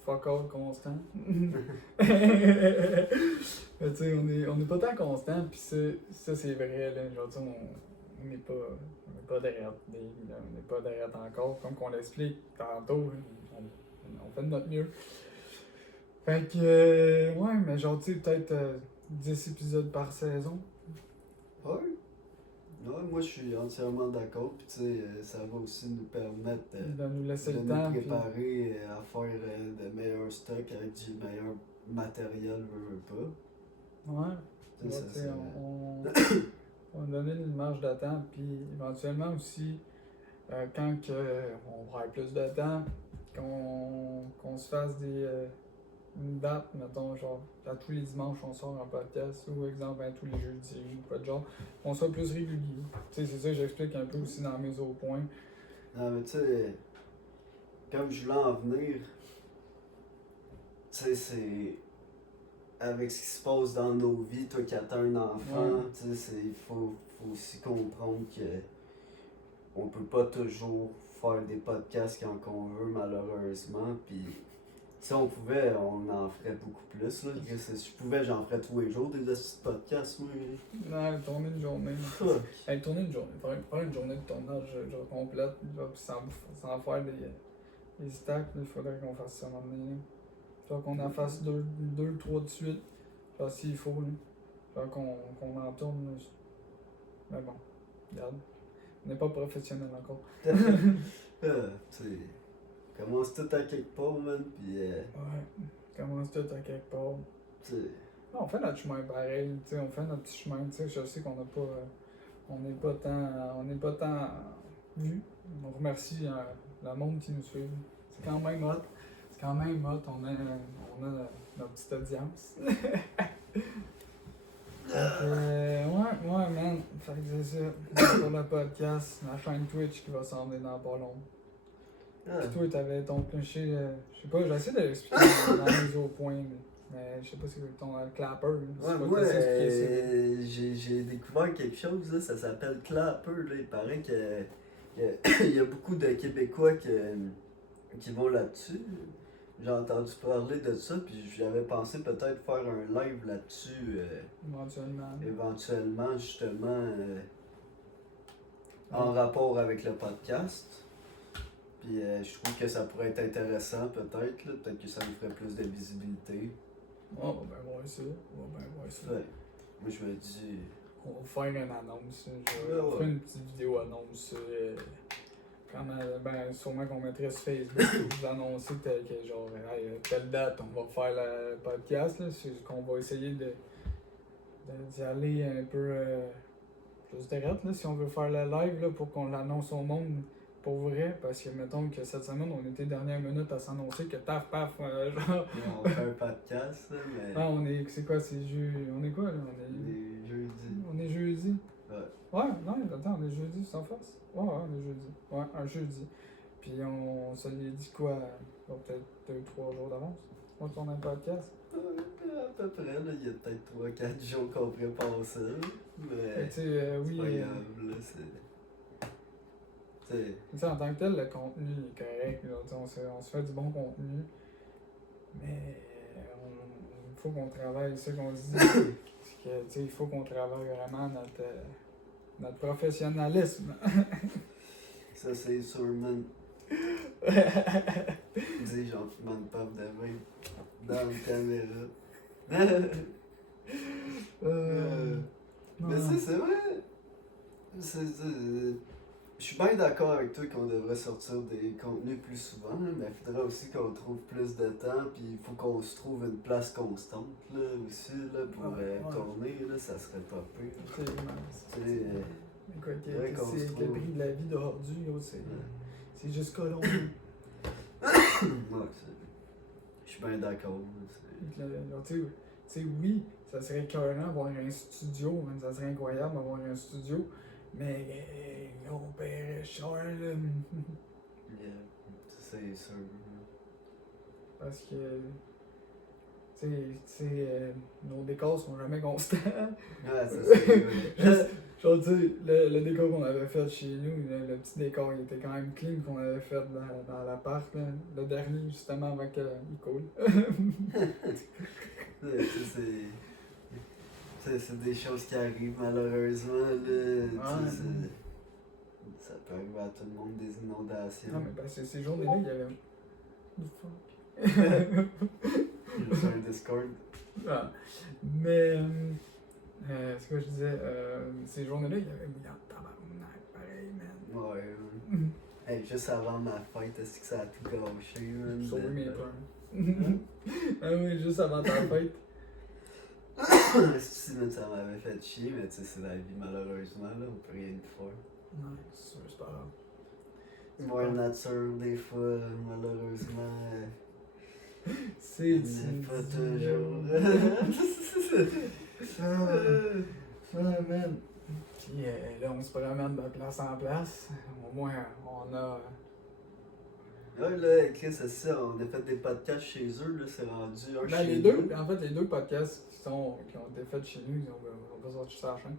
fuck all constant. Mais tu sais, on est pas tant constant, pis ça c'est vrai, là. Genre, tu sais, on n'est pas derrière, on n'est pas derrière encore. Comme qu'on l'explique tantôt, on fait de notre mieux. Fait que, ouais, mais genre, tu sais, peut-être 10 épisodes par saison. Ouais. Ouais, moi je suis entièrement d'accord. Puis tu sais, ça va aussi nous permettre De nous laisser de le nous temps. préparer à faire de meilleurs stocks avec du meilleur matériel, veux pas. Ouais. Tu sais, Ouais, tu sais, ça- on va donner une marge de temps, puis éventuellement aussi, quand on va avoir plus de temps, qu'on se fasse une date, mettons, genre, à tous les dimanches on sort un podcast, ou exemple, à tous les jeudis, ou pas de genre, on soit plus régulier. Tu sais, c'est ça que j'explique un peu aussi dans mes autres points. Non, mais tu sais, comme je voulais en venir, tu sais, c'est. Avec ce qui se passe dans nos vies, toi qui as un enfant, Ouais. tu sais, il faut aussi comprendre que on peut pas toujours faire des podcasts quand on veut, malheureusement. Puis, si on pouvait, on en ferait beaucoup plus. Là. Si je pouvais, j'en ferais tous les jours des petits podcasts. Moi. Non, tourner une journée. Fuck. Hey, tourner une journée, faire une journée de tournage genre complète, genre, puis sans faire des stacks, il faudrait qu'on fasse ça à un moment donné. Genre qu'on en fasse deux, trois de suite, genre s'il faut, là. Genre qu'on en tourne. Là. Mais bon, regarde, on n'est pas professionnel encore. Tu sais, commence tout à quelque part, man. Puis, Ouais, commence tout à quelque part. tu sais, Non, on fait notre chemin pareil, tu sais, on fait notre petit chemin, tu sais, je sais qu'on n'a pas, on n'est pas tant vu. On remercie le monde qui nous suit. C'est quand même hot. C'est quand même hot, on a notre petite audience. Ouais, man. Fait que c'est ça. Pour le podcast, la chaîne Twitch qui va s'en venir dans pas long. Puis toi, t'avais ton cliché, je sais pas, j'essaie de l'expliquer dans les autres points, mais je sais pas si c'est ton clapper. Je sais ouais, pas moi, t'as expliqué ça. j'ai découvert quelque chose, là, ça s'appelle Clapper. Là. Il paraît il y a beaucoup de Québécois qui vont là-dessus. J'ai entendu parler de ça, puis j'avais pensé peut-être faire un live là-dessus, Éventuellement. éventuellement, justement, en rapport avec le podcast. Puis je trouve que ça pourrait être intéressant, peut-être. Peut-être que ça nous ferait plus de visibilité. On va bien voir ça. Ouais. Moi, je me dis. On va faire une annonce. Ouais, On ouais. fera une petite vidéo annonce. Ben, sûrement qu'on mettrait sur Facebook pour vous annoncer que genre, hey, telle date, on va faire le podcast. Là, c'est qu'on va essayer d'y aller un peu plus direct, là, si on veut faire le live là, pour qu'on l'annonce au monde pour vrai. Parce que, mettons que cette semaine, on était dernière minute à s'annoncer que paf, genre. On fait un podcast, là, mais. Ah, c'est quoi, on est quoi là? Les jeudis. On est jeudi. Ouais. Ouais, non, attends, on est jeudi, sans force. Ouais, on est jeudi. Ouais, un jeudi. Puis on se l'est dit quoi, peut-être 2-3 jours d'avance. On tourne un podcast. À peu près, là, il y a peut-être 3-4 jours qu'on prépare ça. Mais. Tu sais, oui. C'est pas grave, là, c'est. Tu sais, en tant que tel, le contenu est correct. Là, on se fait du bon contenu. Mais il faut qu'on travaille, c'est ça qu'on se dit. Parce que, tu sais, il faut qu'on travaille vraiment notre professionnalisme. Ça, c'est sûr, man. Dis Jean-Philippe Paf de vin dans la caméra. Mais Ouais. c'est vrai. Je suis bien d'accord avec toi qu'on devrait sortir des contenus plus souvent, là, mais il faudrait aussi qu'on trouve plus de temps, puis il faut qu'on se trouve une place constante là, aussi là, pour Ouais. tourner, là, ça serait pas pire. Tu sais, Écoute, faudrait qu'on se c'est le trouve. prix de la vie d'aujourd'hui, Ouais. c'est juste colon. Ouais, je suis bien d'accord. Là, Tu sais, oui, ça serait écœurant d'avoir un studio, man, ça serait incroyable d'avoir un studio, mais on paierait cher, là. Yeah, c'est sûr. Parce que, tu sais, nos décors sont jamais constants. Ouais, c'est ça. Juste, je veux dire, le décor qu'on avait fait chez nous, le petit décor, il était quand même clean qu'on avait fait dans l'appart, là. Le dernier, justement, avant qu'il coule. C'est des choses qui arrivent malheureusement. Là, Ouais. ça peut arriver à tout le monde, des inondations. Non, mais parce que ces journées-là, il y avait. The fuck? Sur un Discord. Ah. Mais, ce que je disais, ces journées-là, il y avait milliard de tabarnak, pareil, man. Ouais. Hey, juste avant ma fête, est-ce que ça a tout gâché, man? Sauver mes plans. Ah oui, juste avant ta fête. Si, man, ça m'avait fait chier, mais tu sais, c'est la vie malheureusement, là, on peut rien y faire. Non, c'est sûr, c'est pas grave. More nature, des fois, malheureusement. C'est pas toujours. Ah, man. Puis là, on se promène de place en place. Au moins, on a. Ouais, là, Chris, c'est ça, on a fait des podcasts chez eux, là, c'est rendu un Ben, chez les nous. deux, en fait, les deux podcasts qui ont été faits chez nous, ils ont pas sorti sur la chaîne.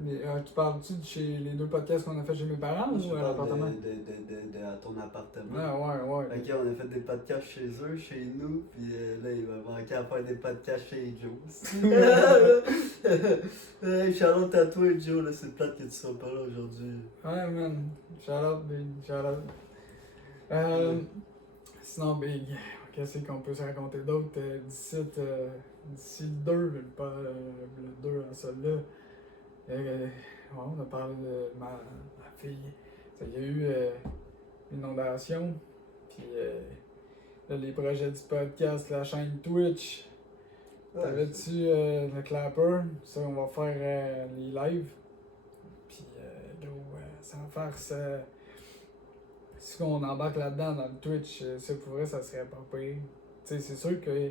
Mais, tu parles-tu de chez les deux podcasts qu'on a fait chez mes parents Je ou à parle l'appartement? à ton appartement. Ouais. Ok, on a fait des podcasts chez eux, chez nous, puis là, il va manquer à faire des podcasts chez Joe. Hey, Charlotte à toi, Joe, là, c'est plate que tu sois pas là aujourd'hui. Ouais, man. Shout-out, Big. Shout-out. Sinon, Big, qu'est-ce qu'on peut se raconter d'autre d'ici le 2, pas le 2 en soldat? Ouais, on a parlé de ma fille. Il y a eu une inondation, puis là, les projets du podcast, la chaîne Twitch. T'avais-tu le clapper? Ça, on va faire les lives. Puis, gros, ça va faire si on embarque là-dedans dans le Twitch, ça pour vrai, ça serait pas pire. Tu sais, c'est sûr que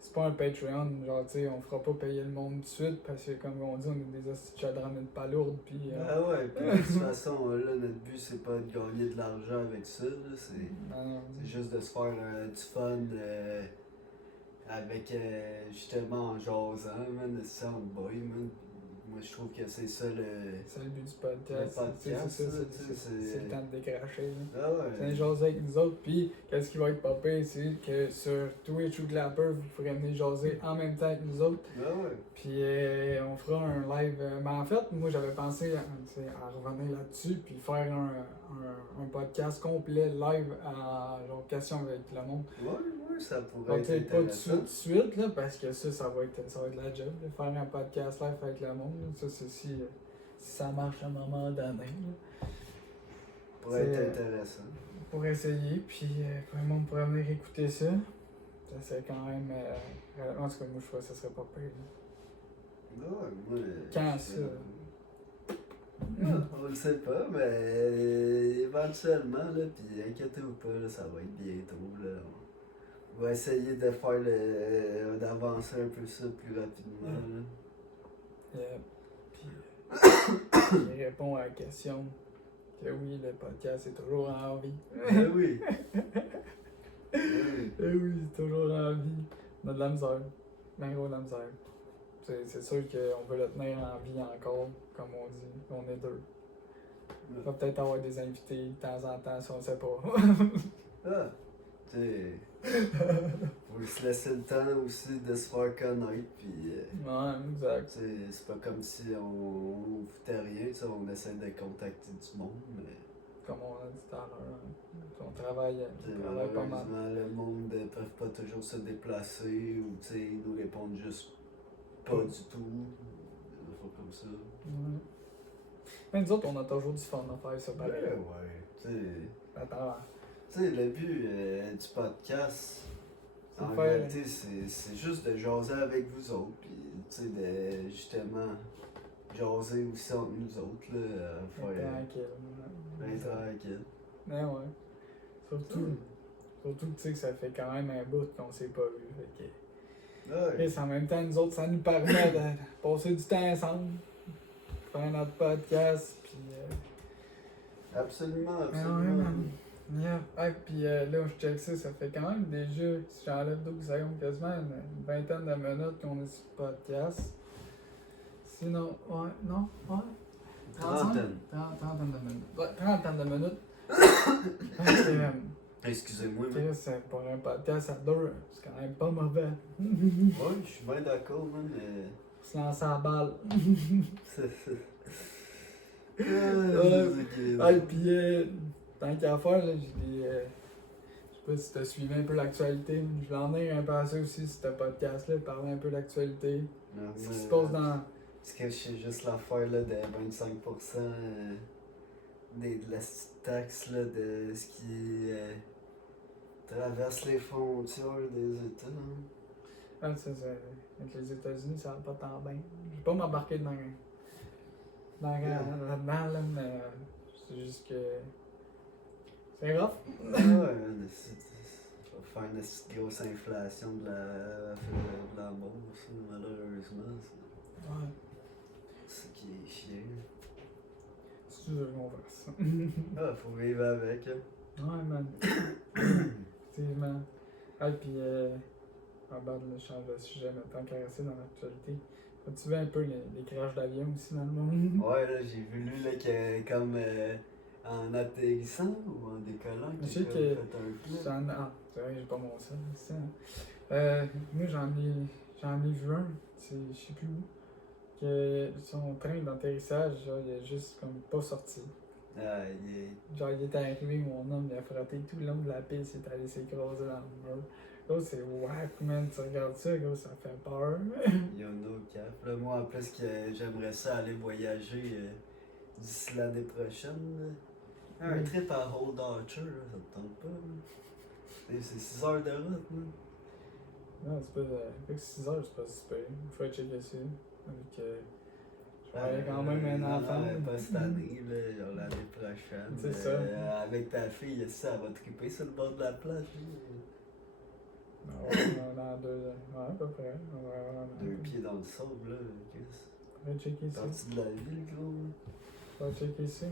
c'est pas un Patreon, genre, tu sais, on fera pas payer le monde tout de suite parce que, comme on dit, on est des hosties de chadrans de pas lourdes. Puis. Ah ouais, puis de toute façon, là, notre but, c'est pas de gagner de l'argent avec ça, là, c'est juste de se faire du fun avec justement en jasant, man, ça en boy, man. Moi, je trouve que c'est ça le. C'est le but du podcast. C'est le temps de décracher. Ah ouais. C'est jaser avec nous autres. Puis, qu'est-ce qui va être pas pire, c'est que sur Twitch ou Clapper, vous pourrez venir jaser en même temps avec nous autres. Ah ouais. Puis, on fera un live. Mais en fait, moi, j'avais pensé à revenir là-dessus, puis faire un podcast complet live à genre question avec le monde. Ouais, ça pourrait Donc, être pas intéressant. tout de suite, là, parce que ça va être la job, de faire un podcast live avec le monde. Là. Ça, c'est si ça marche à un moment donné. Là. Pourrait être intéressant. Pour essayer, puis tout le monde pourrait venir écouter ça. Ça serait quand même. En tout cas, moi, je crois que ça serait pas pire. Là. Ouais, moi. Quand ça? On le sait pas, mais éventuellement, là, puis inquiétez-vous pas, là, ça va être bientôt, là. On va essayer de faire d'avancer un peu ça plus rapidement, là. Puis, il répond à la question que oui, le podcast est toujours en vie. Ben oui. Eh oui, c'est toujours en vie. On a de la misère. Ben gros de la misère. C'est sûr qu'on veut le tenir en vie encore, comme on dit. On est deux. On va peut-être avoir des invités de temps en temps si on sait pas. Ah, tu sais. Faut se laisser le temps aussi de se faire connaître, puis. Ouais, exact. Tu sais, c'est pas comme si on foutait rien, tu sais, on essaie de contacter du monde, mais. Comme on a dit tout à l'heure, on travaille pas mal. Malheureusement, le monde ne peut pas toujours se déplacer ou tu sais, ils nous répondent juste pas du tout. Des fois comme ça. Mais nous autres, on a toujours du fun à faire ça, pareil. Ouais. Attends, Tu sais, le but du podcast, c'est en faire. réalité, c'est juste de jaser avec vous autres. Puis, tu sais, de justement jaser aussi entre nous autres, là, à faire Tranquille. tranquille. Mais ouais. Surtout que tu sais que ça fait quand même un bout qu'on s'est pas vu. Fait que... Ouais. Et en même temps, nous autres, ça nous permet de passer du temps ensemble, faire notre podcast, puis... Absolument, Mais ouais, absolument. man. Yeah. Ah, puis là, je check ça, ça fait quand même déjà, si j'enlève 12 secondes, quasiment une vingtaine de minutes qu'on est sur le podcast. Sinon, ouais, non, ouais. 35? Trentaine de minutes. Ouais, trentaine de minutes. Excusez-moi, mais. C'est pour un podcast à deux, c'est quand même pas mauvais. Ouais, je suis bien d'accord, man, mais. Se lancer à la balle. Ok. Ah, et puis, tant qu'à faire, là, j'ai des. Je sais pas si t'as suivi un peu l'actualité. Je l'en ai un peu assez aussi, ce podcast-là, parler un peu de l'actualité. Ce qui se passe dans. Parce que je sais juste l'affaire là, de 25% de la petite taxe là, de ce qui traverse les frontières des États. Hein. Ah, avec les États-Unis, ça va pas tant bien. Je vais pas m'embarquer là-dedans, là, mais c'est juste que. C'est rough. Ouais, man, ça va faire une petite grosse inflation de la bourse, malheureusement. Ouais. C'est ce qui est chiant. Si tu veux qu'on fasse ça. Ah, faut vivre avec. Hein. Ouais, man. Effectivement. Ah, puis, là, je change de sujet, mais tant qu'à rester dans l'actualité. As-tu vu un peu les crashs d'avion aussi dans le monde? Ouais, là, j'ai vu lui, là, que comme en atterrissant ou en décollant, Je qu'il sais a que fait un flip. Ah, c'est vrai, j'ai pas mon sel, c'est ça. Moi, j'en ai vu un, je sais plus où, que son train d'atterrissage, genre, il est juste comme pas sorti. Ah, il est... Genre, il est arrivé, mon homme, il a frotté tout le long de la piste, il est allé s'écraser dans le mur. Gros, c'est whack, man, tu regardes ça, gros, ça fait peur. Il y a no cap. Là, moi, en plus, que j'aimerais ça aller voyager d'ici l'année prochaine. Là. Un trip à Old Archer, là, ça te tente pas. Là. C'est 6 heures de route, là. Non, c'est pas. Avec 6 heures, c'est pas super. Il faut checker ça. Avec. Je vais quand même un enfant. Non, pas cette année, là, genre l'année prochaine. C'est ça. Avec ta fille, ça va triper sur le bord de la plage. Dans 2 ans. Ouais, à peu près. Deux pieds dans le sable, là. On va checker ça. Partie de la ville, gros. On va checker ça.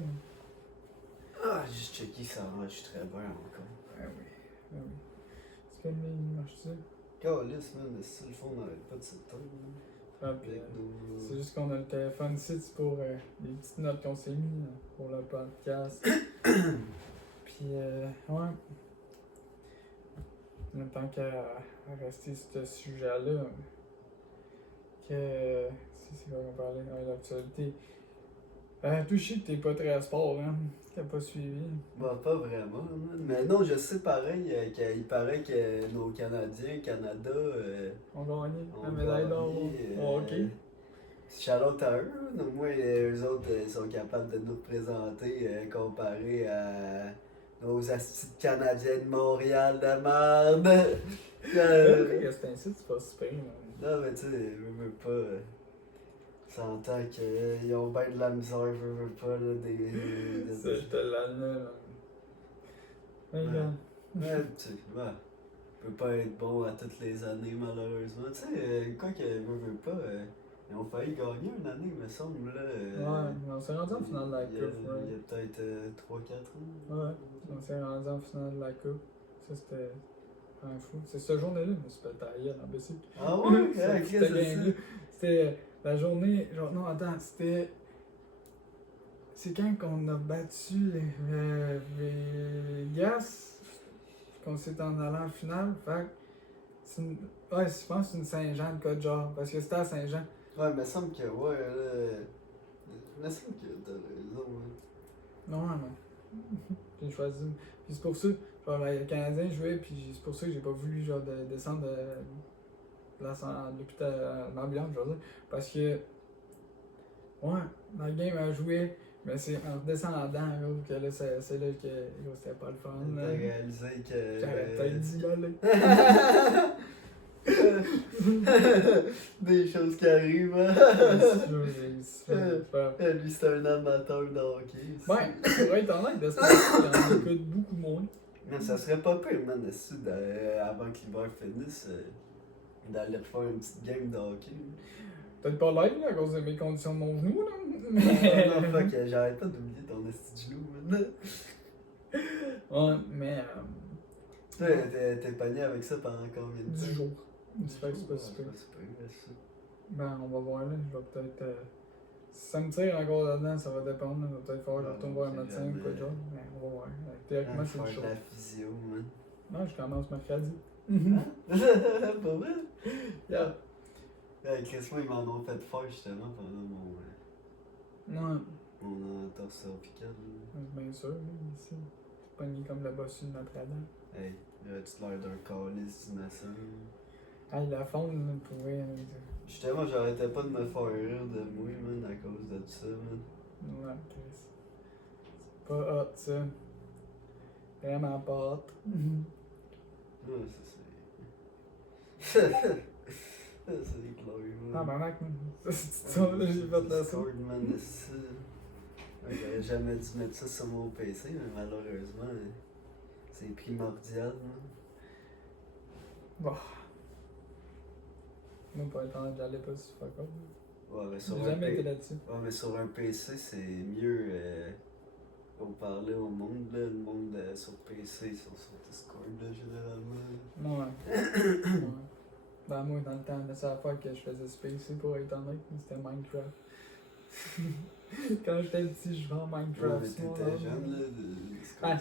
Ah, j'ai checké, ça marche très bien encore. Ah oui. Est-ce que le marche-tu? Calice, man, si le fond n'arrête pas de s'éteindre. Ah, puis, c'est juste qu'on a le téléphone ici, c'est pour les petites notes qu'on s'est mis pour le podcast. Puis, ouais. En tant qu'à rester sur ce sujet-là, que. C'est quoi qu'on parlait dans l'actualité? Toi, je sais que t'es pas très sport, hein? T'as pas suivi. Bah, pas vraiment, man. Mais non, je sais pareil, qu'il paraît que nos Canadiens, Canada, On gagne la ont médaille d'or. gagné, Oh, ok. shout-out à eux, hein. Au moins, eux autres sont capables de nous présenter comparé à nos astis de Canadiens de Montréal de merde. C'est ainsi, c'est pas super, man. Non, mais tu sais, je veux pas. S'entend qu'ils ont bien de la misère, je veux pas, là, Ça, je te l'admets, man. Mais regarde. Ouais, tu sais, ouais. Peut pas être bon à toutes les années, malheureusement. Tu sais, quoi que je veux pas, ils ont failli gagner une année, me semble, là. Ouais, on s'est rendu en finale de la Il y a, Coupe, il y a peut-être 3-4 ans. Ouais, on s'est rendu en finale de la Coupe. Ça, c'était un fou. C'est cette journée-là, je me suis fait tailler en imbécile. Ah ouais? C'était c'est ça. C'était la journée. Genre, non, attends, c'était. C'est quand qu'on a battu les Vegas qu'on s'est en allant en finale. Fait que c'est une... Ouais, je pense que c'est une Saint-Jean de cas de genre. Parce que c'était à Saint-Jean. Ouais, il me semble que, ouais, là. Il me semble que t'as raison, ouais. Non, non. J'ai choisi. Puis c'est pour ça, genre, le Canadien jouait, puis c'est pour ça que j'ai pas voulu, genre, descendre de l'hôpital, l'ambulance, je veux dire. Parce que, Ouais, dans le game, elle jouait, mais c'est en redescendant, gros, que là, c'est là que gros, c'était pas le fun. T'as Là. réalisé que. J'aurais peut-être d'y aller. Des choses qui arrivent, hein? Lui, c'est un amateur de hockey. Ben, pour être honnête, de ce côté, il en écoute beaucoup moins. Mais ça serait pas pire, man, avant que l'hiver finisse, d'aller refaire une petite game de hockey. Peut-être pas live, là, à cause de mes conditions de mon genou, là. Non, fuck, j'arrête pas d'oublier ton esti de genou, man. Ouais, mais. Toi, t'es pogné avec ça pendant combien de 10 temps? jours. Ça fait que c'est pas super. Ça. Ben, on va voir, là. Je vais peut-être. Si ça me tire encore là-dedans, ça va dépendre. Là. Je vais peut-être falloir que je retourne voir un médecin ou quoi de genre. Mais on va voir. Théoriquement, c'est Faire chaud. de la physio, man. Non, je commence mercredi. Hein? Pas vrai? Yeah. Chris, moi, ils m'en ont fait faire justement pendant Ouais. mon entorse-cervicale. Bien sûr, là, ici. C'est pogné comme le bossu de notre dent. Hey, tu l'air d'un calice du maçon. Hey, la faune, là, pour vrai. Justement, j'arrêtais pas de me faire rire de moi, man, à cause de ça, man. Ouais, Chris. C'est pas hot, ça. Vraiment pas hot. Ouais, ça c'est. C'est clair, Ah, man. ben, mec, c'est ça, là, j'ai fait de ça. Discord, man, de ça. J'aurais jamais dû mettre ça sur mon PC, mais malheureusement, c'est primordial, man. Bon. Moi, pour être honnête, j'allais pas sur fuck off. Ouais, mais sur J'ai un jamais été P- là-dessus. Ouais, mais sur un PC, c'est mieux pour parler au monde, là. Le monde sur PC, ils sont sur Discord, là, généralement. Ouais. Ouais. Ben, moi, dans le temps, la seule fois que je faisais ce PC, pour être honnête, c'était Minecraft. Quand j'étais petit, je jouais à Ouais, Minecraft. mais sur mon t'étais ordi. jeune, là. Discord, Ah.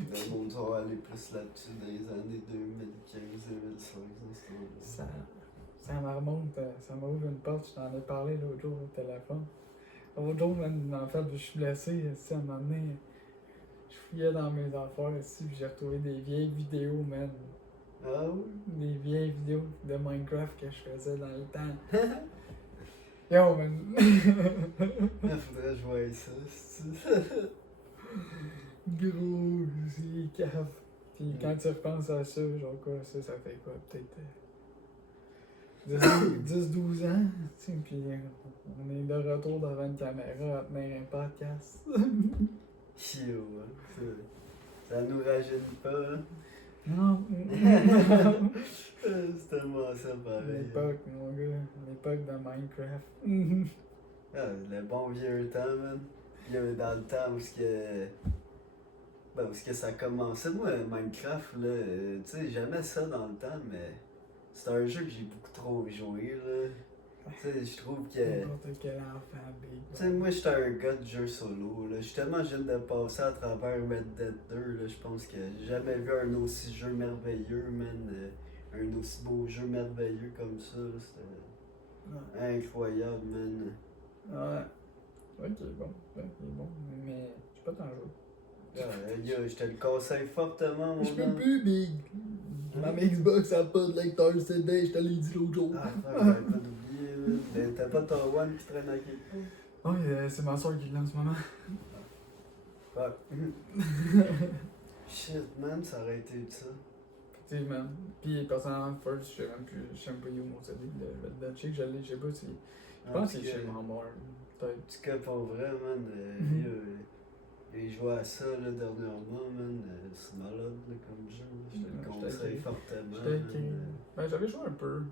le monde va aller plus là-dessus dans les années 2015-2016. Ça me remonte, ça m'ouvre une porte, je t'en ai parlé l'autre jour au téléphone. L'autre jour, même, en fait, je suis blessé, ici, à un moment donné, je fouillais dans mes affaires ici, puis j'ai retrouvé des vieilles vidéos, man. Ah oui? Des vieilles vidéos de Minecraft que je faisais dans le temps. Yo, man! Il faudrait jouer ça, c'est Gros, c'est cave. Puis quand tu repenses à ça, genre quoi, ça fait quoi? Peut-être 10-12 ans, tu sais, puis on est de retour devant une caméra à tenir un podcast. Yo, hein. Ça nous rajeunit pas, hein. Non. C'est tellement ça, pareil. L'époque, mon gars, l'époque de Minecraft. Ah, le bon vieux temps, man. Dans le temps où ce que ça commençait, moi, Minecraft, là, tu sais, j'aimais ça dans le temps, mais c'est un jeu que j'ai beaucoup trop joué, là. Tu sais, je trouve que. N'importe quel enfant, big. Tu sais, moi, j'étais un gars de jeu solo, là. Justement, je viens de passer à travers Red Dead 2, là. Je pense que j'ai jamais vu un aussi jeu merveilleux, man. Un aussi beau jeu merveilleux comme ça, là. C'était incroyable, man. Ouais. Ok, bon. Mais je peux t'en jouer. Je te le conseille fortement, mon Je peux homme. plus, big. Ma Xbox a pas de lecteur CD, je te l'ai dit l'autre jour. Ah, fuck, j'avais pas d'oublier, man. T'as pas ton One qui traîne à quelque part? Ouais, c'est ma soeur qui l'a en ce moment. Fuck. Shit, man, ça aurait été ça. Effectivement. Puis personnellement, first, je sais même pas où mon CD de Red Dead. Je sais que je l'ai, je sais pas si. Je pense que c'est chez ma mère. Peut-être. En tout cas, pour vrai, man, j'ai joué à ça là, dernièrement, man. C'est malade là, comme jeu. Je te le conseille fortement. Ben, j'avais joué un peu.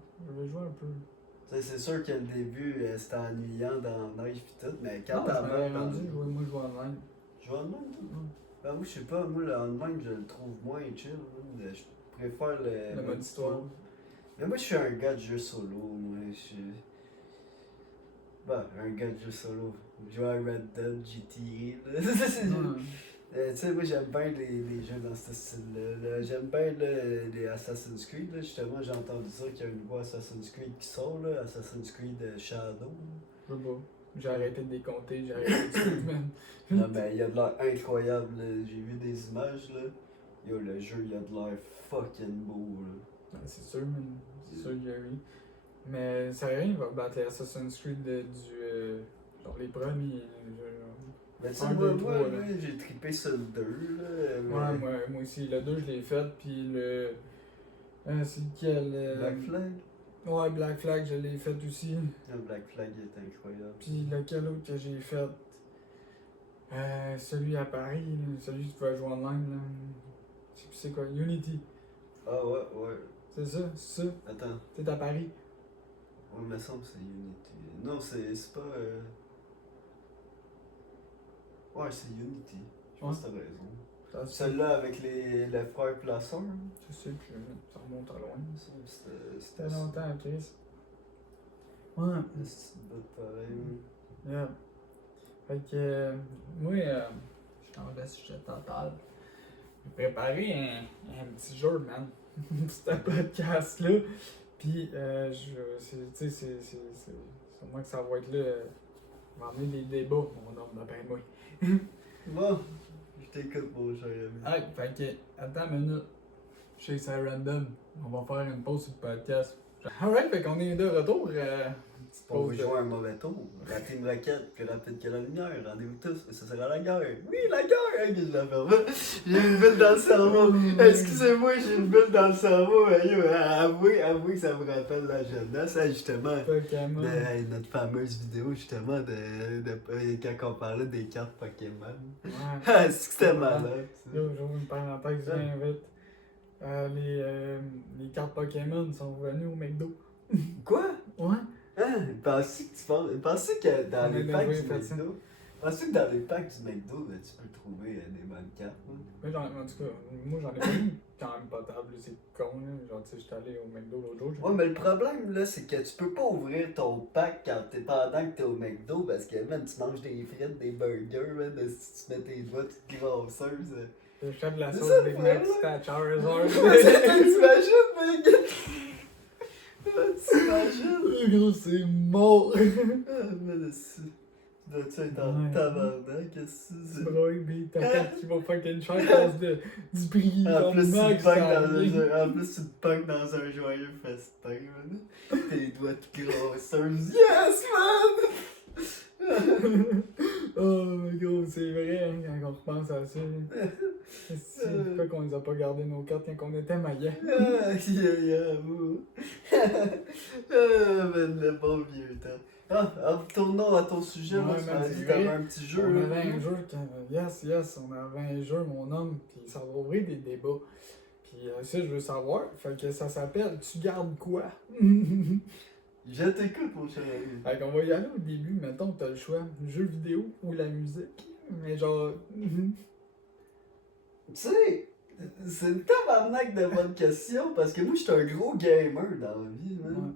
T'sais, c'est sûr que le début, c'était ennuyant dans la neige pis tout, mais quand Non, t'as je m'avais rendu, moi je joue online. Tu joues online, toi? Ben, moi, je sais pas, moi, le online, je le trouve moins chill, man. Je préfère Le mode histoire. Mais moi, je suis un gars de jeu solo, moi. Je suis. Ben, un gars de jeu solo. Je joue à Red Dead, GTA, là. Tu sais, moi j'aime bien les jeux dans ce style-là. J'aime bien les Assassin's Creed. Là. Justement, j'ai entendu dire qu'il y a une nouveau Assassin's Creed qui sort, là. Assassin's Creed Shadow. Je sais pas. J'ai arrêté de décompter, j'ai arrêté de suivre, man. Non, mais il y a de l'air incroyable. Là. J'ai vu des images. Là. Yo, le jeu, il a de l'air fucking beau. Là. Ouais, c'est sûr, man. C'est sûr, Jerry. Mais sérieux, il va battre les Assassin's Creed les premiers. Mais tu sais, Un, moi, deux, trois, là. là, j'ai trippé sur le 2, là. Ouais, moi aussi. Le 2, je l'ai fait, puis le. C'est lequel Black Flag? Ouais, Black Flag, je l'ai fait aussi. Le Black Flag est incroyable. Puis lequel autre que j'ai fait celui à Paris, là, celui que tu pouvais jouer online. Là. Je sais plus c'est quoi, Unity. Ah ouais. C'est ça, c'est ça. Attends. T'es à Paris. Ouais, il me semble que c'est Unity. Non, c'est pas. Ouais, c'est Unity. Je pense que t'as raison. Ça, c'est- Celle-là avec les frères Plassard. Je sais plus, ça remonte à loin. C'était C'était longtemps, Chris. Ouais. C'est une bonne pareille. Yeah. Fait que, moi, je t'en laisse, je total. J'ai préparé un petit jeu, man. C'était un podcast-là. Puis, c'est moi que ça va être là. On va amener des débats, mon homme, d'après moi. Bon, je t'écoute, mon cher ami. Hey, fait que, attends une minute. Je sais que c'est random. On va faire une pause sur le podcast. Alright, fait qu'on est de retour. On veut jouer un mauvais tour. La team Rocket, plus rapide que la lumière. Rendez-vous tous, ce sera la guerre. Oui, la guerre! Hein, que je la ferme. J'ai une bulle dans le cerveau. Excusez-moi, j'ai une bulle dans le cerveau. Avouez que ça me rappelle la jeunesse, hein, justement. Pokémon. Notre fameuse vidéo, justement, quand on parlait des cartes Pokémon. Ouais. Ah, c'est que c'était malade. ça. Yo, j'ouvre une parenthèse bien vite. Les cartes Pokémon sont revenues au McDo. Quoi? Ouais. Hein? Pensais que dans On les a packs bien du fait ça. McDo. Pensais que dans les packs du McDo, là, tu peux trouver des bonnes cartes. Hein? Mais en tout cas, moi j'en ai pas eu quand même potable, c'est con. Là. Genre, tu sais, j'étais allé au McDo l'autre jour. Ouais, mais le problème, là, c'est que tu peux pas ouvrir ton pack pendant que t'es au McDo parce que, man, tu manges des frites, des burgers, man, si tu mets tes doigts, tu te grosseuse. Je fais de la C'est sauce ça, le Big Mac, problème. c'était à Charizard. T'imagines, mec? T'imagines? Gros, c'est mort. Ah, mais tu dois-tu être en Ouais. tabarnak? Qu'est-ce que c'est? Broy, mais ta tête qui va fucking cher à cause du prix. En Ton plus, tu max, te ça pognes arrive. en plus, tu te pognes dans un joyeux festin, man. Tes doigts de grosseuse. Yes, man! Oh, mais gros, c'est vrai, hein, quand on repense à ça. C'est pourquoi qu'on les a pas gardé nos cartes quand on était maillets. Ah, vous. Ah, man, le bon vieux temps. Ah, retournons à ton sujet, Ouais, là. Tu man, m'as c'est dit que vrai. t'avais un petit jeu, On là. avait un jeu, yes, on avait un jeu, mon homme, puis ça va ouvrir des débats. Puis ça, je veux savoir, fait que ça s'appelle Tu gardes quoi? Je t'écoute, mon cher ami. Fait qu'on va y aller au début, mettons que t'as le choix, jeu vidéo ou la musique. Mais genre, Tu sais, c'est une tabarnak de bonne question parce que moi, je suis un gros gamer dans la vie, man. ouais.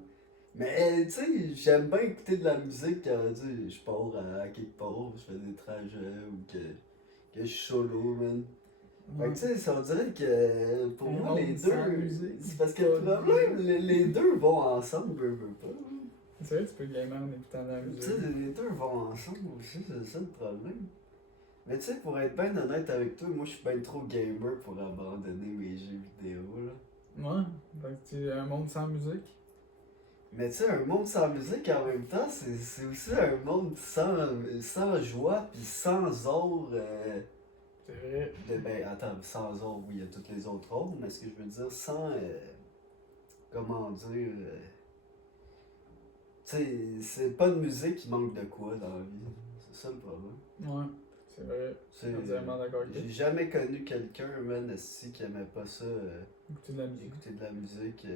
Mais tu sais, j'aime bien écouter de la musique quand tu sais, je pars à quelque part, je fais des trajets ou que je suis solo, man. Fait que tu sais, ça veut dire que pour Un moi, monde les sans deux. musique, C'est parce que le problème, les deux vont ensemble, veux pas. C'est vrai, tu peux gamer en écoutant de la Tu sais, musique. les deux vont ensemble aussi, c'est ça le problème. Mais tu sais, pour être bien honnête avec toi, moi je suis bien trop gamer pour abandonner mes jeux vidéo, là. Ouais, fait que tu un monde sans musique. Mais tu sais, un monde sans musique en même temps, c'est aussi un monde sans joie puis sans or. C'est vrai. Ben, attends, sans or, oui, il y a toutes les autres ordres, mais ce que je veux dire, sans. Comment dire. Tu sais, c'est pas de musique qui manque de quoi dans la vie. C'est ça le problème. Ouais, c'est vrai. C'est- Je suis entièrement d'accord avec toi. J'ai jamais connu quelqu'un, man, esti, qui aimait pas ça. Écouter de la musique. Écouter de la musique. Tu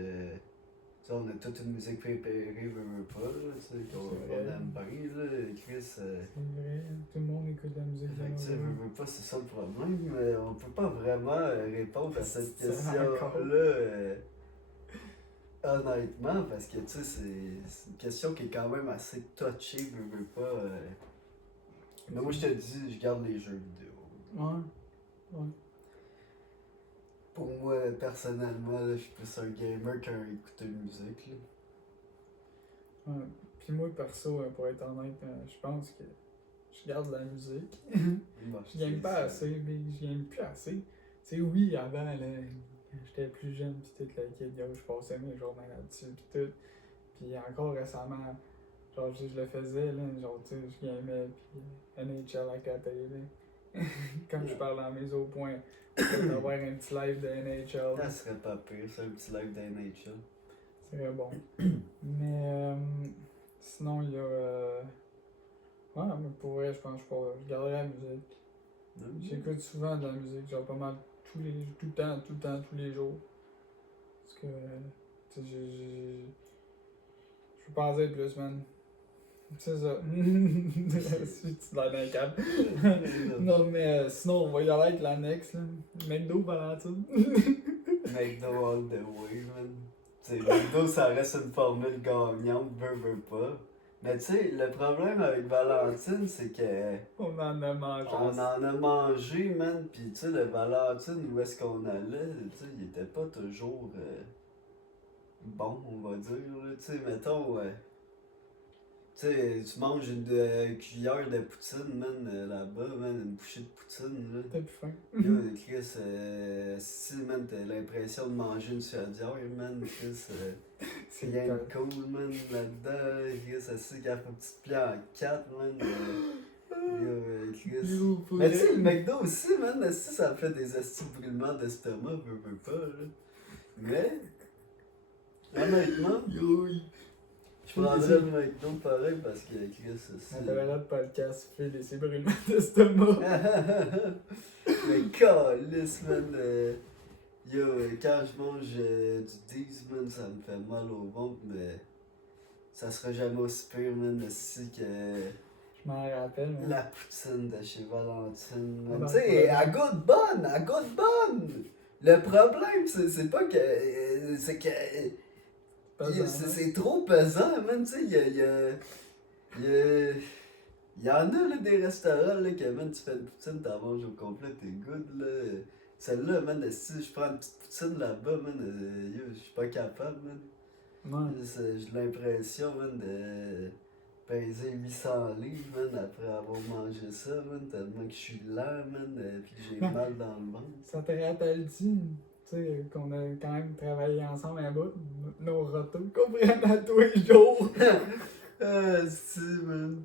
sais, on a toute une musique préférée, veut pas, là, tu sais, qu'on C'est vrai. aime bien, là, Chris. C'est vrai, tout le monde écoute de la musique. Fait que, tu sais, de nos jours. veut pas, c'est ça le problème. Mais on peut pas vraiment répondre à cette C'est question-là. encore. Honnêtement, parce que, tu sais, c'est une question qui est quand même assez touchée, veut pas. Mais moi, je te dis, je garde les jeux vidéo. Ouais, ouais. Pour moi, personnellement, là, je suis plus un gamer qu'un écouteur de musique. Là. Ouais. Puis moi, perso, pour être honnête, je pense que je garde la musique. Moi, Je gagne pas assez, mais je gagne plus assez. Tu sais, oui, avant, là, quand j'étais plus jeune, pis tout, là, kid, yo, je passais mes journées là-dessus, pis tout. Puis encore récemment, Genre, je le faisais, là, genre, tu sais, je gamais, puis NHL à la télé. Comme je parle en mise au point, peut-être avoir un petit live de NHL. Ça serait pas pire, ça, un petit live d'NHL. C'est très bon. Mais sinon, il y a. Ouais, mais pour vrai, je pense que je garderai la musique. J'écoute souvent de la musique, genre pas mal tout le temps, tous les jours. Parce que, tu sais, je peux pas en dire plus, man. C'est ça. Tu l'as d'un câble. Non, mais sinon, on va y aller avec l'annexe, là. McDo, Valentine. McDo all the way, man. T'sais, McDo, ça reste une formule gagnante, veut pas. Mais tu sais, le problème avec Valentine, c'est que On en a mangé. on en a mangé, man. Pis tu sais, le Valentine, où est-ce qu'on allait, tu sais, il était pas toujours bon, on va dire, là. Tu sais, mettons, tu sais, tu manges une cuillère de poutine, man, là-bas, man, une bouchée de poutine, là. T'as plus faim. Yo, Chris, si, man, t'as l'impression de manger une suadière, man, Chris, c'est rien de cool, man, là-dedans, là, Chris, c'est qu'elle fait un petit pli en 4, man, yo, Chris. Yo, Mais tu sais, le McDo aussi, man, si ça me fait des astis brûlements d'estomac, veux pas, là. Mais, honnêtement, Yo, je prendrais le McDo pareil parce que Chris, on devrait le podcast fait des brûlements d'estomac. Mais calisse, man. Yo, quand je mange du D's, man, ça me fait mal au ventre, mais ça sera jamais aussi pire, man, si que Je m'en rappelle, man. la poutine de chez Valentine, man. Ah, Tu sais, elle goûte bonne, elle goûte bonne. Le problème, c'est pas que. C'est que. C'est trop pesant, man, tu sais, il y en a là, des restaurants là, que man, tu fais une poutine, t'en manges au complet, t'es good là. Celle-là, man, si je prends une petite poutine là-bas, man, yo, je suis pas capable, man. Ouais. J'ai l'impression, man, de peser 800 livres, man, après avoir mangé ça, man, tellement que je suis lent, man, pis que j'ai mal dans le ventre. Ça te rappelle-tu, tu sais, qu'on a quand même travaillé ensemble un bout, nos râteaux, qu'on prenne à tous les jours. Ah, si, man.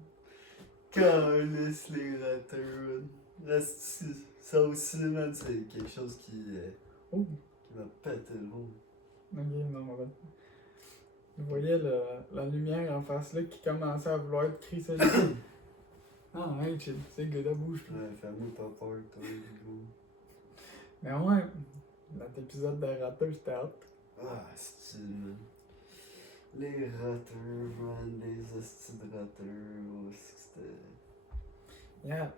Calisse les rateurs, man. Asti, ça aussi, man, c'est quelque chose qui Oh, m'a pété le ventre. ok, non, ouais. Vous voyez la lumière en face là qui commençait à vouloir être crissée. Ah, ouais, chill, c'est good, la bouge plus. Ouais, fais-moi pas peur, toi, gros. Mais ouais, notre épisode de râteau, j'étais hâte. Ah, asti, man. Les rateurs, man, les astis de rateurs, oh, c'est que c'était. Yeah.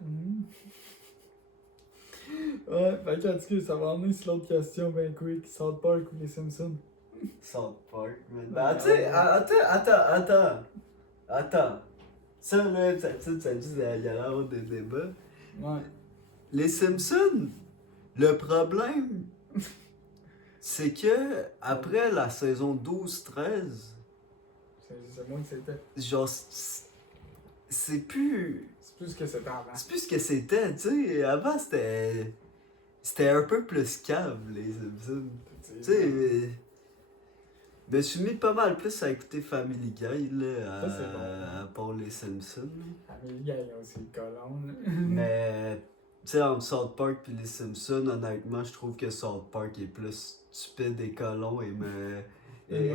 Ouais, fait que en tout cas, ça va emmener sur l'autre question, ben quick. South Park ou les Simpsons? South Park, man. Ben, tu sais, attends. Ça, là, ça dit, il y allait avoir des débats. Ouais. Les Simpsons, le problème, c'est que après la saison 12-13, C'est moins que c'était. genre, c'est plus. C'est plus ce que c'était avant. C'est plus ce que c'était, tu sais. Avant, c'était un peu plus cave, les Simpsons. Tu sais, je me suis mis pas mal plus à écouter Family Guy, là, Ça, c'est bon. à part les Simpsons. Family Guy, il y a aussi le colon. Mais, tu sais, entre South Park et les Simpsons, honnêtement, je trouve que South Park est plus stupide et colon et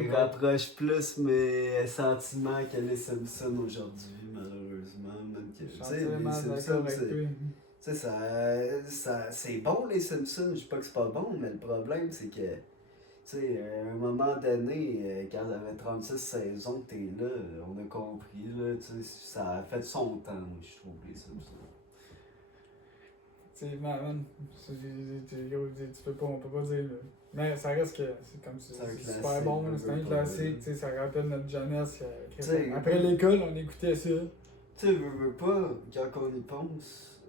rapproche plus mes sentiments que les Simpsons aujourd'hui, malheureusement. Même que, tu sais, les Simpsons, tu sais, c'est bon, les Simpsons. Je dis pas que c'est pas bon, mais le problème, c'est que, tu sais, à un moment donné, quand j'avais 36 saisons que t'es là, on a compris, là, tu sais, ça a fait son temps, je trouve, les Simpsons. Tu sais, man, tu peux pas, on peut pas dire. Là. Mais ça reste que c'est comme si c'est super bon, c'est un classique, tu sais, ça rappelle notre jeunesse. Après l'école, on écoutait ça. Tu sais, veux pas, quand on y pense,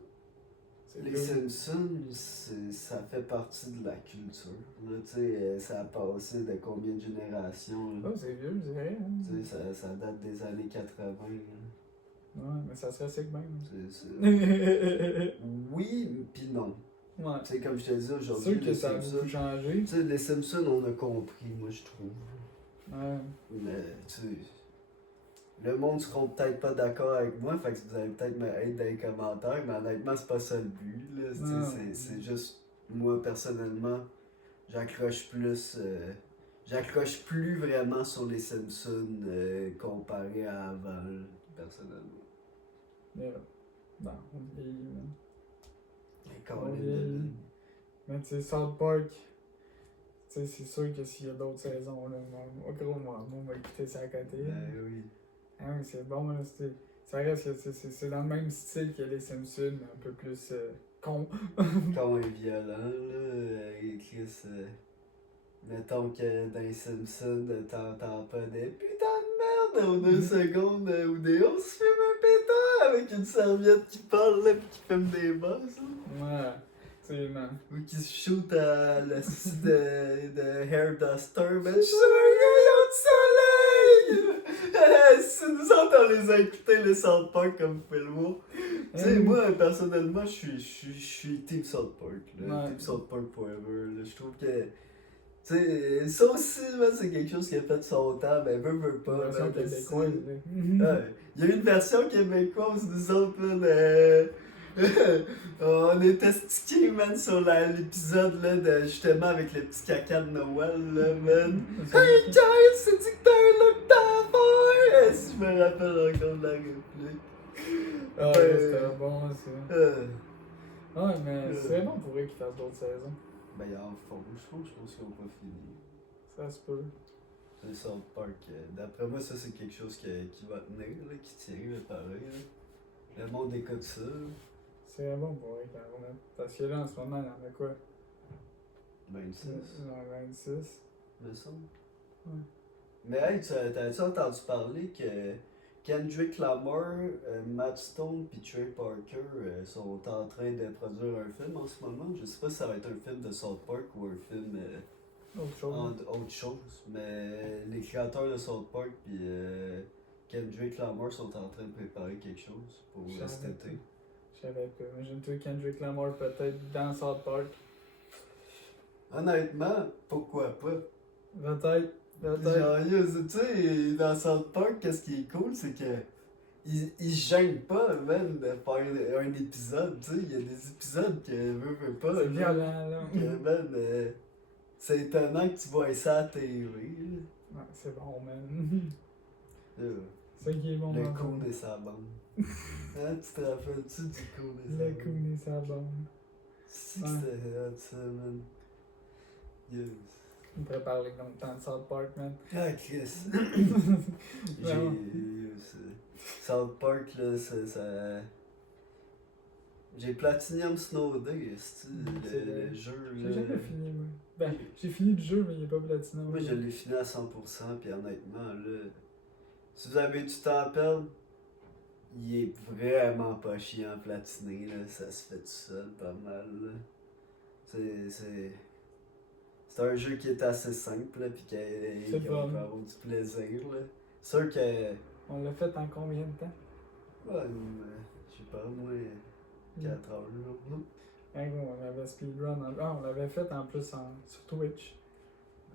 les Simpsons, ça fait partie de la culture. Là, tu sais, ça a passé de combien de générations? Là. Oh, c'est vieux, je dirais. Hein. Tu sais, ça date des années 80. Là. Ouais, mais ça se recycle même. Oui, pis non. Ouais. Tu sais, comme je te dis aujourd'hui, c'est sûr que ça a beaucoup changé. Tu sais, les Simpsons, on a compris, moi, je trouve. Ouais. Mais, tu sais. le monde seront peut-être pas d'accord avec moi, fait que vous allez peut-être me hater dans les commentaires, mais honnêtement, c'est pas ça le but, là. Non. C'est juste, moi, personnellement, j'accroche plus... j'accroche plus vraiment sur les Simpsons comparé à avant, là, personnellement. Mais bon, on vieillit, man. Encore On les vieillit. Mais tu sais, South Park, tu sais, c'est sûr que s'il y a d'autres saisons, là, moi, on va écouter ça à côté. Ben oui. Ah oui, c'est bon, là, ça reste que c'est dans le même style que les Simpsons, mais un peu plus con. Con et violent, là, et Chris, mettons que dans les Simpsons, t'entends pas des putains de merde aux 2 secondes ou des on se fume un pétard avec une serviette qui parle là pis qui fume des bosses, là. Ouais, tu sais, man. Ou qui se shoot à la scie de Hair Duster, ben je suis un rayon de soleil! Si nous autres on les a écoutés le South Park comme vous pouvez le voir. Tu sais, moi personnellement je suis Team South Park, là. Ouais. Team South Park forever, là. Je trouve que. Tu sais, ça aussi, man, c'est quelque chose qui a fait son temps, mais veut pas. La version man, québécoise, c'est- là. Ouais. Il y a eu une version québécoise, nous autres, man. On était stickés, man, sur l'épisode, là, de, justement, avec le petit caca de Noël, là, man. Hey, guys, c'est dit que t'as un look d'affaire! Si je me rappelle encore de la réplique. Ah, ouais, c'était bon, ça. Euh, Ouais, mais c'est bon pour eux qu'ils fassent d'autres saisons. Ben, il en faut, je pense qu'ils n'ont pas fini. Ça se peut. Le South Park, d'après moi, ça c'est quelque chose qui va tenir, là, qui tient, là, pareil. Là. Le monde écoute ça. C'est bon pour eux quand même. Parce que là, en ce moment, il y en a quoi? 26, Genre 26. me semble. Ouais. Mais hey, t'as-tu entendu parler que Kendrick Lamar, Matt Stone puis Trey Parker sont en train de produire un film en ce moment? Je sais pas si ça va être un film de South Park ou un film Autre chose. autre chose. Mais les créateurs de South Park puis Kendrick Lamar sont en train de préparer quelque chose pour Je cet savais été. Je savais pas. Imagine-toi Kendrick Lamar peut-être dans South Park. Honnêtement, pourquoi pas? Peut-être. Peut-être. Genre, tu sais, dans South Park, qu'est-ce qui est cool, c'est que ils se gênent pas, même, de faire un épisode, tu sais. Il y a des épisodes que veut pas. C'est là, violent, là. que, man, c'est étonnant que tu vois ça à la télé, Ouais, c'est bon, man. là. C'est qui est bon. Le dans cool le- de sa bande. Hein, tu te rappelles-tu du cool de sa Le bande? coup de sa bombe. Si que Ouais. c'était hot, ça, man. Yes. On pourrait parler longtemps de South Park, man. Ah, Chris. Vraiment. South Park, là, ça. J'ai Platinum Snowday, C'est vrai. le jeu. J'ai là. jamais fini, moi. Ben, j'ai fini le jeu, mais il est pas platine. Moi, je l'ai fini à 100%, puis honnêtement, là. Si vous avez du temps à perdre, il est vraiment pas chiant à platiner, là. Ça se fait tout seul, pas mal, là. C'est un jeu qui est assez simple, là, puis qu'on peut fun. avoir du plaisir, là. Sûr que. On l'a fait en combien de temps? Ouais, je sais pas, moi, 4 heures, là. Hein, on avait speedrun. On l'avait fait en plus sur Twitch.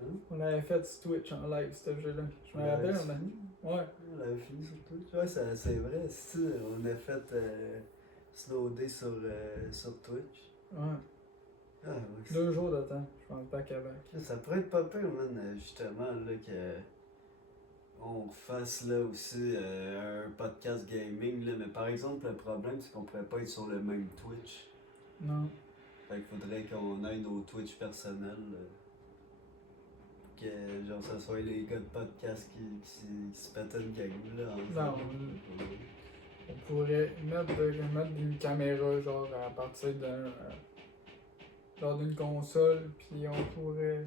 Hein? On l'avait fait sur Twitch en live, ce jeu-là. Je me Ouais, rappelle, c'est on a. fini. Ouais. On avait fini sur Twitch. Ouais, c'est vrai. Si, on a fait Snow Day sur Twitch. Ouais. Ah, ouais, 2 jours de temps, je pense pas qu'avec. ça pourrait être pas pire, man, justement, là, que on fasse là aussi un podcast gaming, là. Mais par exemple, le problème, c'est qu'on pourrait pas être sur le même Twitch. Non. Fait qu'il faudrait qu'on aille nos Twitch personnels. Que genre ça soit les gars de podcast qui se pètent une game là Non, on pourrait mettre une caméra genre à partir genre d'une console, puis on pourrait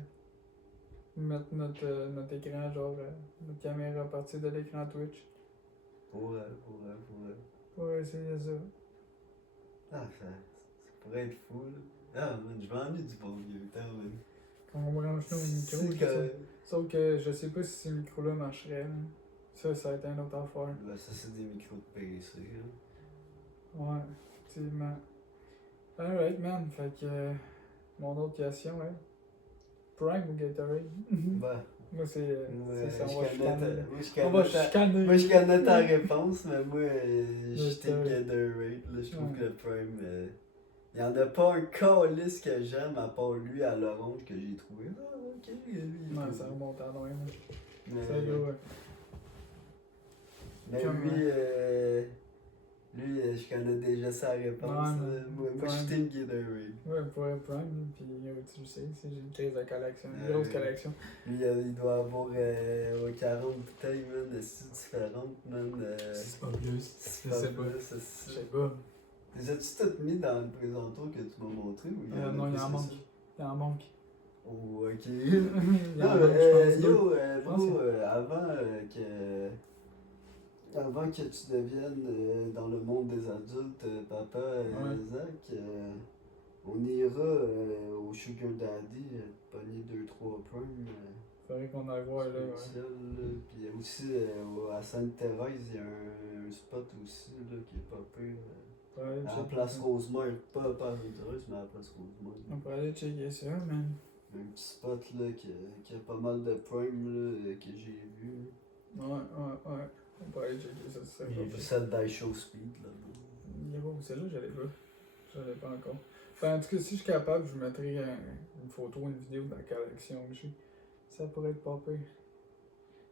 mettre notre écran, genre notre caméra à partir de l'écran Twitch. Pour Pour essayer ça. Ah, ça pourrait être fou là. Ah man, je m'ennuie du bon vieux temps, man. Quand on branche nos micros, C'est que. sauf que je sais pas si ces micros-là marcheraient. Là. Ça a été une autre affaire. Ben, ça c'est des micros de PC là. Ouais, effectivement. Alright, man. Fait que mon autre question est Prime ou Gatorade? Ben, Moi, c'est ça, on va je chicaner. connais là. moi, je On va connais ta- chicaner. moi, je connais ta réponse, mais moi, je suis Team Ouais. Gatorade. Là, je trouve Ouais. que le Prime. Il y en a pas un calice que j'aime à part lui à l'orange que j'ai trouvé. Ah, ok, lui, il est Non, pas ça bon. remonte à loin. là. Mais, Ça, là, ouais. mais Comme, lui, je connais déjà sa réponse. Non, là. Moi, je suis Prime. Team Gatorade. Ouais, pour un Prime, puis tu le sais, j'ai une crise de collection, une Ouais. grosse collection. Lui, il doit avoir 40 bouteilles, man, de styles différentes, man. C'est pas plus. C'est Je sais pas pas. plus, c'est Je ça. sais pas. Les as-tu toutes mis dans le présentour que tu m'as montré ou il y en a Non, il plus en que manque. ça? Il en manque. Oh, ok. Il en Non, manque, je pense. yo, pense bro, avant que tu deviennes dans le monde des adultes, papa, Ouais. Zach, on ira au Sugar Daddy, pogner 2-3 Prime. Faudrait qu'on aille voir, là, ouais. Spécial, là. Puis aussi à Sainte-Thérèse, il y a un spot aussi là, qui est pas pire. Faudrait aller À la checker place ça. Rosemère, pas à Sainte-Thérèse, mais à la place Rosemère. On pourrait aller checker ça, man. Un petit spot là, qui a pas mal de prime là, que j'ai vu. Ouais. On pourrait aller checker ça, c'est ça. J'ai vu ça de Show Speed là. Il y a pas où celle-là, j'allais pas. J'allais pas encore. Enfin, en tout cas, si je suis capable, je mettrai une photo, une vidéo de la collection que j'ai. Ça pourrait être pas pire.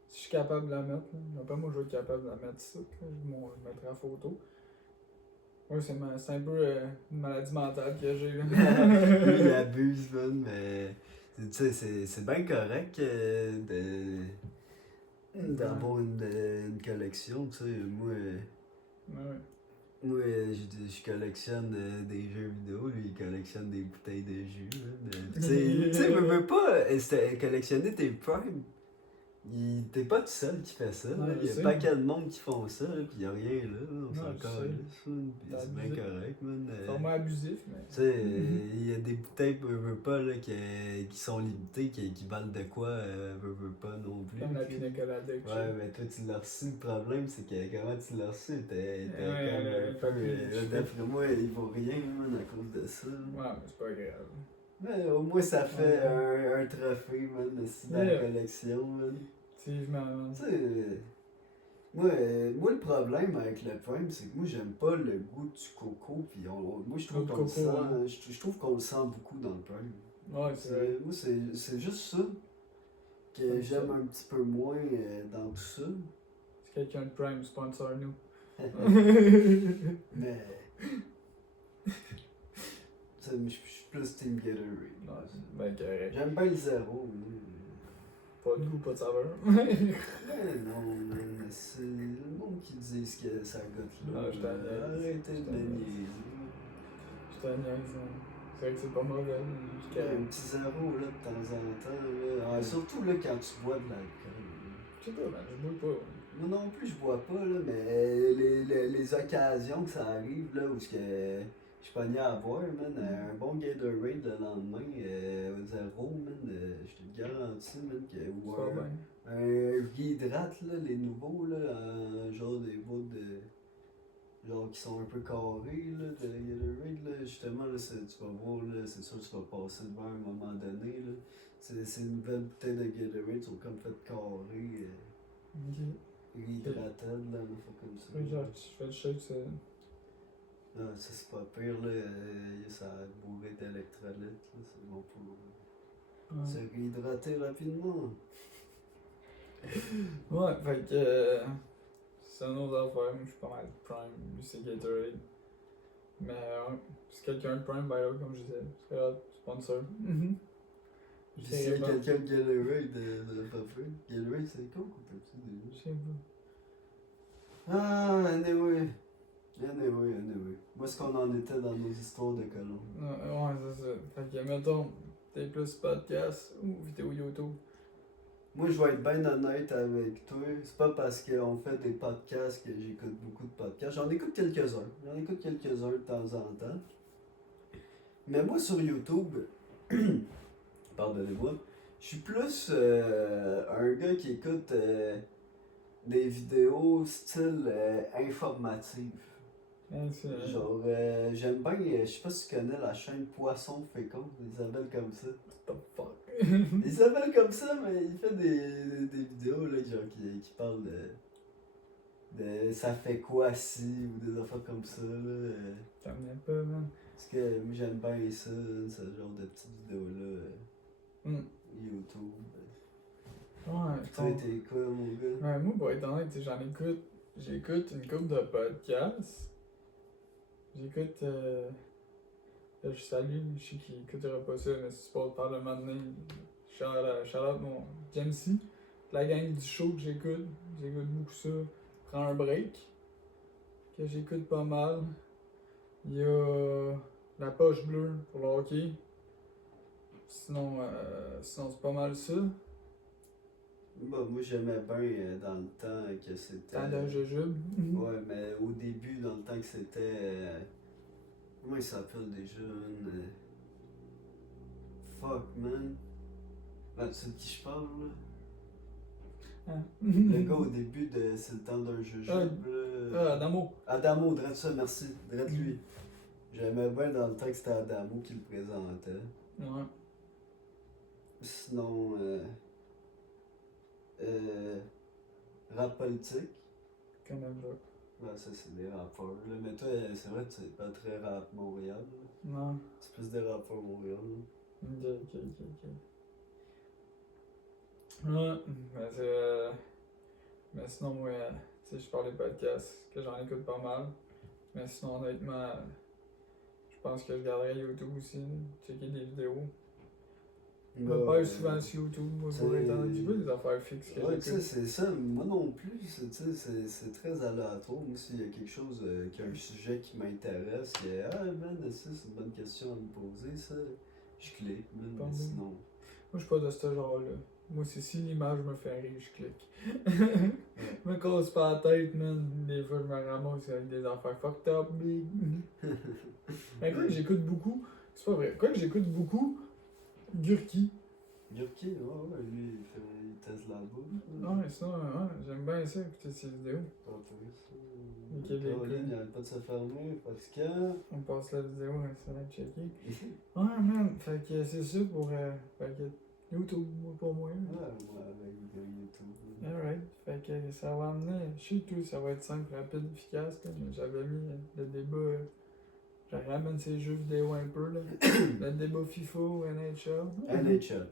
Si je suis capable de la mettre, là. Après, moi, je vais être capable de la mettre ici. Là. Je mettrai la photo. Ouais, c'est un peu une maladie mentale que j'ai. Là. Lui, il abuse, man, mais tu sais, c'est bien correct d'avoir une collection, tu sais. Ouais. Moi, je collectionne des jeux vidéo, lui, il collectionne des bouteilles de jus. Tu sais, veux pas collectionner tes primes. T'es pas tout seul qui fait ça. Ouais, Il y a je sais. pas qu'à de monde qui font ça, là, pis y a rien là. On Ouais, s'en je calisse, man, pis T'as c'est bien abusé. correct, man. Vraiment abusif, mais. Tu sais, il y a des bouteilles, veux pas, là, qui sont limitées, qui valent de quoi, veux pas non plus. Comme la tu sais. pina colada que Ouais, mais toi, tu l'as reçu. Le problème, c'est que comment tu l'as reçu, t'es comme un peu. papier, D'après moi, il vaut rien, man, à cause de ça. Ouais, mais c'est pas grave. Mais au moins, ça fait Ouais. un trophée, man, aussi dans la Yeah. collection, man. Effectivement, man. Tu sais, moi, le problème avec le Prime, c'est que moi, j'aime pas le goût du coco. Puis moi, je trouve Goût de qu'on le coco, sent. ouais. Je trouve qu'on le sent beaucoup dans le Prime. Ouais, c'est vrai. Moi, c'est juste ça que Comme j'aime ça. un petit peu moins dans tout ça. Si quelqu'un de Prime sponsor nous. Mais. Tu sais, je suis plus Team Gatorade. Ouais, c'est ben correct. J'aime bien le zéro. Pas de goût, pas de saveur. Mais non, man, c'est le monde qui dit que ça goûte là. Non, je t'en niaise. Arrêtez Je de t'en me niaise. niaiser. Je t'en niaise, hein. C'est vrai que c'est pas mauvais. Il y a un petit zéro là de temps en temps. Là. Ah, surtout là quand tu bois de l'alcool. Je sais pas, man, je bois pas. Moi non plus, je bois pas, là, mais les occasions que ça arrive, là, où je pognais à boire, man, un bon Gatorade le lendemain, zéro, man, je te le garantis, man, ou Ça va bien. un Hydrate, là, les nouveaux, là, genre des bouts genre qui sont un peu carrés, là, de Gatorade, là, justement, là, tu vas voir, là, c'est sûr que tu vas passer devant à un moment donné, là, ces nouvelles bouteilles de Gatorade sont comme faites carrées, Ok. Hydrated, là, une fois comme ça. Oui, genre, je fais le shake, ça. Non, ça c'est pas pire, là. Ça a bourré d'électrolytes, là. C'est bon pour Ouais. se réhydrater rapidement. Ouais, fait que. C'est une autre affaire. Moi, je suis pas mal Prime. Lui, c'est Gatorade. Mais, ouais. Si quelqu'un de Prime, ben là, comme je disais, c'est hot, sponsor. Puis s'il y a quelqu'un de Gatorade, de pas fait. Gatorade, c'est Coke ou Pepsi déjà? Je sais pas. Ah, anyway. Où est-ce qu'on en était dans nos histoires de colons? Ouais, c'est ça. Fait que, mettons, t'es plus podcast ou vidéo YouTube. Moi, je vais être bien honnête avec toi. C'est pas parce qu'on fait des podcasts que j'écoute beaucoup de podcasts. J'en écoute quelques-uns. De temps en temps. Mais moi, sur YouTube, pardonnez-moi, je suis plus un gars qui écoute des vidéos style informative. Hein, c'est. Genre, j'aime bien, je sais pas si tu connais la chaîne Poisson Fécond, ils appellent comme ça. What the fuck? Il s'appelle comme ça, mais il fait des vidéos là, genre, qui parlent de ça fait quoi si ou des affaires comme ça. Là. T'en as pas, man. Parce que moi j'aime bien ça, ce genre de petites vidéos là. YouTube. Ouais, Toi, t'es quoi, mon gars? Ouais, moi, pour être honnête, tu sais, j'écoute une couple de podcasts. J'écoute, je salue, je sais qu'il écoutera pas ça, mais si tu parles par le moment donné, shout out mon Jamesy, la gang du show que j'écoute beaucoup ça. Prends un break, que j'écoute pas mal. Il y a la poche bleue pour le hockey. Sinon c'est pas mal ça. Bah, moi j'aimais bien dans le temps que c'était. T'as de jujube. Ouais, mais au début, dans le temps que c'était. Comment il s'appelle déjà? Fuck, man. Ben, tu sais de qui je parle, là? Ah. Le gars au début de C'est le temps d'un jujube, là. Adamo. Adamo, drette ça, merci. Drette lui. J'aimais bien dans le temps que c'était Adamo qui le présentait. Ouais. Sinon, rap politique. Quand même pas. Ouais, ça c'est des rappeurs. Là. Mais toi, c'est vrai que tu n'es pas très rap Montréal. Là. Non. C'est plus des rappeurs Montréal. Là. Ok. Ouais, mais sinon, moi, tu sais, je parle des podcasts, que j'en écoute pas mal. Mais sinon, honnêtement, je pense que je garderai YouTube aussi, checker des vidéos. Je me perds souvent sur YouTube, moi, pour être honnête. J'ai pas des affaires fixes que ouais, tu sais, j'écoute. c'est ça. Moi non plus, c'est très aléatoire. Moi, s'il y a quelque chose, qui a un sujet qui m'intéresse, man, ça, c'est une bonne question à me poser, ça. Je clique, man, Pas mais moi. sinon. Moi, je suis pas de ce genre-là. Moi, c'est si l'image me fait rire, je clique. Je me casse pas la tête, man. Des fois, je me ramasse avec des affaires fucked up, big. Mais quoi que j'écoute beaucoup, c'est pas vrai. Quoi que j'écoute beaucoup, Gurki. Gurki, ouais, lui, il teste l'album. Non, mais sinon, ouais, j'aime bien ça, écouter ses vidéos. Caroline, il arrête pas de se fermer parce que. On passe la vidéo, ça va être checké. Ouais, man, fait que c'est ça pour fait que YouTube pour moi. Ouais, moi, avec vidéo YouTube. Alright, fait que ça va amener, je sais tout, ça va être simple, rapide, efficace, là, mais j'avais mis le débat, je ramène ces jeux vidéo un peu, là. Le débat FIFA ou NHL. NHL.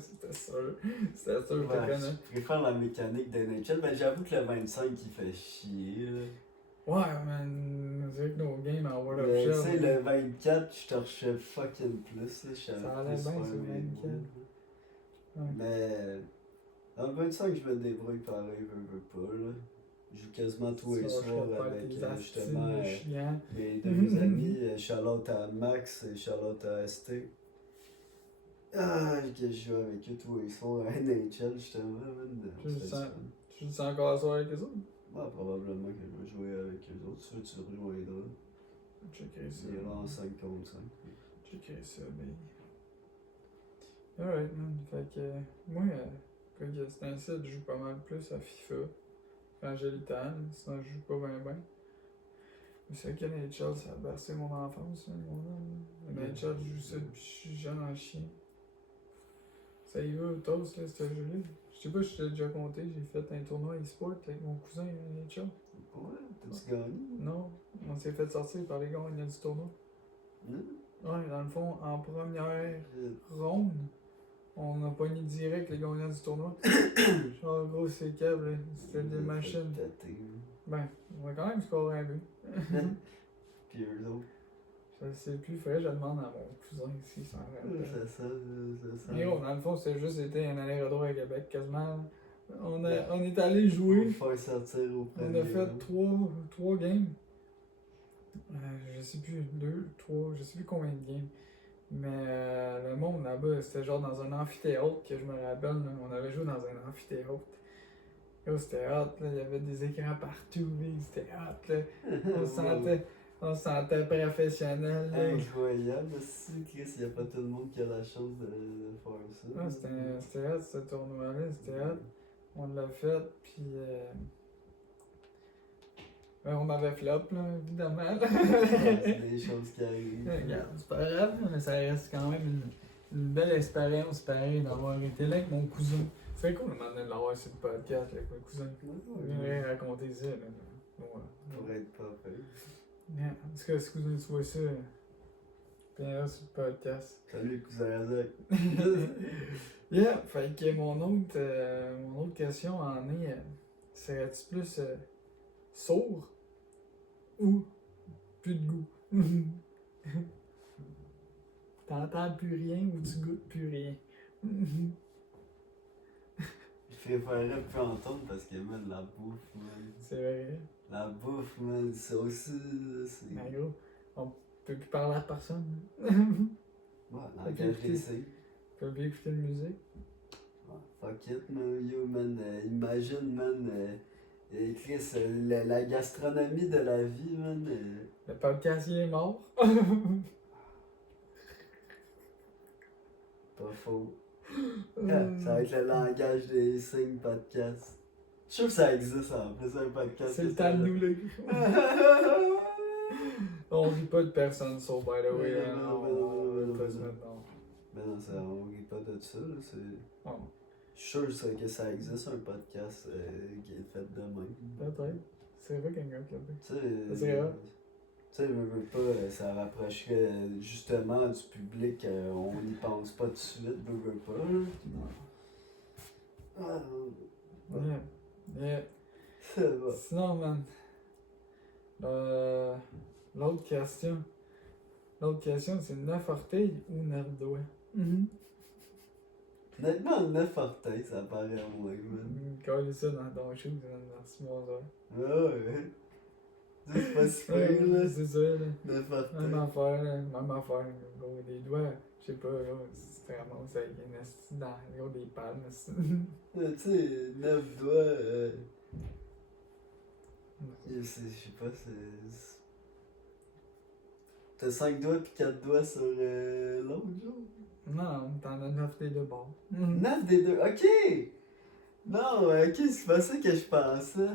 C'était sûr, je te Ouais, connais. je préfère la mécanique d'NHL, mais j'avoue que le 25 il fait chier. Là. Ouais, man, c'est que nos games en World of Mais tu Shell. sais, le 24, je torchais fucking plus. Là, je savais Ça allait plus bien faire sur le mes 24. moves. Ouais. Mais dans le 25, je me débrouille pareil, veux pas. Là. Je joue quasiment tous les Ça, je soirs serais pas avec tes astiles justement de chiant. mes deux amis, Charlotte à Max et Charlotte à ST. Ah, que je joue avec eux tous les soirs à NHL justement. Tu le sens encore ça avec les autres? Ouais, probablement que je vais jouer avec eux autres. Tu rejoindras. Checkerai ça. Il y aura en 5 contre 5. Checkerai ça, mais. Alright, man. Fait que, moi, quand c'est un site, je joue pas mal plus à FIFA. Quand j'ai le temps, sinon je joue pas bien. Mais c'est vrai que NHL, ça a bercé mon enfance, mon homme. NHL, je joue ça depuis que je suis jeune en chien. Ça y va, toast, là, ce jeu-là. Je sais pas si je t'ai déjà compté, j'ai fait un tournoi e-sport avec mon cousin NHL. Ouais, t'as-tu gagné? Non, on s'est fait sortir par les gagnants du tournoi. Ouais, dans le fond, en première ronde, on a pogné direct les gagnants du tournoi. Genre, gros, c'est câble, c'était des machines. Ben, on va quand même scorer un but. Puis eux autres. Je sais plus, faudrait que je demande à mon cousin s'il s'en rappelle. C'est ça. Mais gros, dans le fond, c'était juste été un aller-retour à Québec, quasiment. On est allé jouer. Faut faire sortir au On a fait trois games. Je sais plus, 2, 3, je sais plus combien de games. Mais le monde là-bas, c'était genre dans un amphithéâtre que je me rappelle. Là, on avait joué dans un amphithéâtre. Yo, c'était hot, là, il y avait des écrans partout, c'était hot. Là. On se sentait professionnel. Là. Incroyable, si Chris, il n'y a pas tout le monde qui a la chance de faire ça. Ah, c'était hot ce tournoi-là, c'était hot. On l'a fait, puis on m'avait flop, là, évidemment. C'est des choses qui arrivent. Regarde, c'est pas grave, mais ça reste quand même une belle expérience pareil d'avoir été là avec mon cousin. C'est cool maintenant de l'avoir sur le podcast là, avec mon cousin. On viendrait raconter ça. Là. Pour être pas fait. Yeah. Est-ce que ce cousin, tu vois ça? Viendra sur le podcast. Salut, cousin Razak. Yeah, fait que mon autre question en est serais-tu plus sourd ou plus de goût? T'entends plus rien ou tu goûtes plus rien? Je préférerais plus entendre parce que, man, la bouffe, man. C'est vrai. La bouffe, man, ça aussi, c'est. Mais gros, on peut plus parler à personne. Ouais, langage des signes. On peut plus écouter de musique. Ouais, fuck it, man, yo, man. Imagine, man. Chris, la gastronomie de la vie, man. Le podcast, il est mort. Pas faux. Ça va être le langage des signes podcast. Je suis sûr que ça existe en plus, un podcast. C'est le temps de nous, le On rit pas de personne, so by the way. Non, On non, va pas non, se non. mettre dans. Ben non, ça, on rit pas de ça, là, c'est. Oh, Je suis sûr ça, que ça existe un podcast qui est fait de même. peut-être. C'est vrai quelqu'un qui l'a fait. Tu sais, C'est vrai. tu sais, veux pas, ça rapprocherait justement du public, on n'y pense pas tout de suite, veux pas. Ah, non. Yeah. Yeah. Ça va. Sinon, man. L'autre question. L'autre question, c'est 9 orteils ou 9 doigts? Honnêtement, 9 orteils, ça paraît moins, man. Coller ça dans ton shoe, merci, bonsoir. Ah ouais. C'est pas si pire, là. C'est ça, là. 9 Même orteils. affaire, là. Même affaire. Gros, des doigts, je sais pas, là. C'est vraiment ça, il y a une esti dans gros des palmes, esti. Tu sais, 9 doigts, je sais pas, c'est. T'as 5 doigts pis 4 doigts sur l'autre, genre? Non, t'en as 9 des deux bords. 9 des deux, ok! Non, ok, c'est pas ça que je pensais.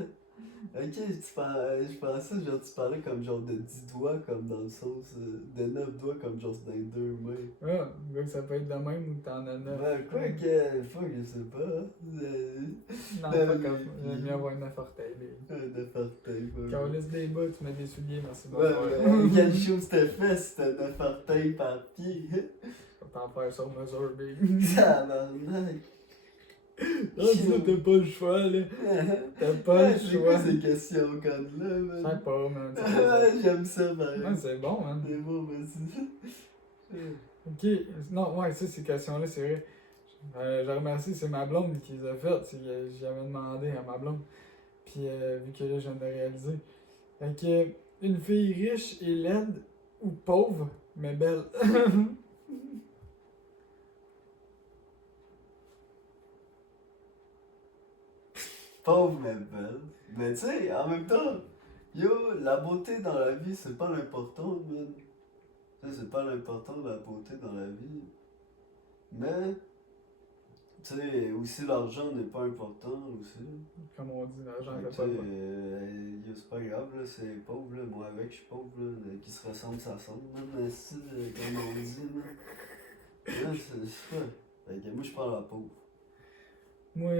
Ok, je pensais genre tu parlais comme genre de 10 doigts comme dans le sens de 9 doigts comme genre dans les deux mains. Ah, donc ça peut être de même ou t'en as 9. Ouais, quoi que, fuck, je sais pas. Non, pas comme ça. J'aime mieux avoir 9 orteils. De orteils, Quand on laisse des bas, tu mets des souliers, merci Ouais, bonsoir. mais quelle chose t'as fait si t'as 9 orteils par pied? Je vais t'en faire sur mesure, baby. Tabarnak! Là, t'as pas le choix, là. T'as pas le C'est choix. quoi ces questions connes-là, Je man? sais pas, man. J'aime ça, pareil. Ouais, c'est bon, man. C'est bon, merci. Ok, non, ouais, ça, ces questions-là, c'est vrai. Je remercie, c'est ma blonde qui les a faites. J'avais demandé à ma blonde. Puis, vu que là, je viens de le réaliser. Fait que, une fille riche et laide ou pauvre, mais belle. Pauvre mais belle. Mais tu sais, en même temps, yo, la beauté dans la vie, c'est pas l'important, man. Tu sais, c'est pas l'important la beauté dans la vie. Mais, tu sais, aussi l'argent n'est pas important aussi. Comme on dit, l'argent Fait que, fait pas tu de sais, mal. yo, c'est pas grave, là, c'est pauvre, là. Moi avec, je suis pauvre, là. Qui se ressemble, ça ressemble, man. Mais si, comme on dit, man. Là, c'est pas. Fait que moi, je parle à pauvre. Moi,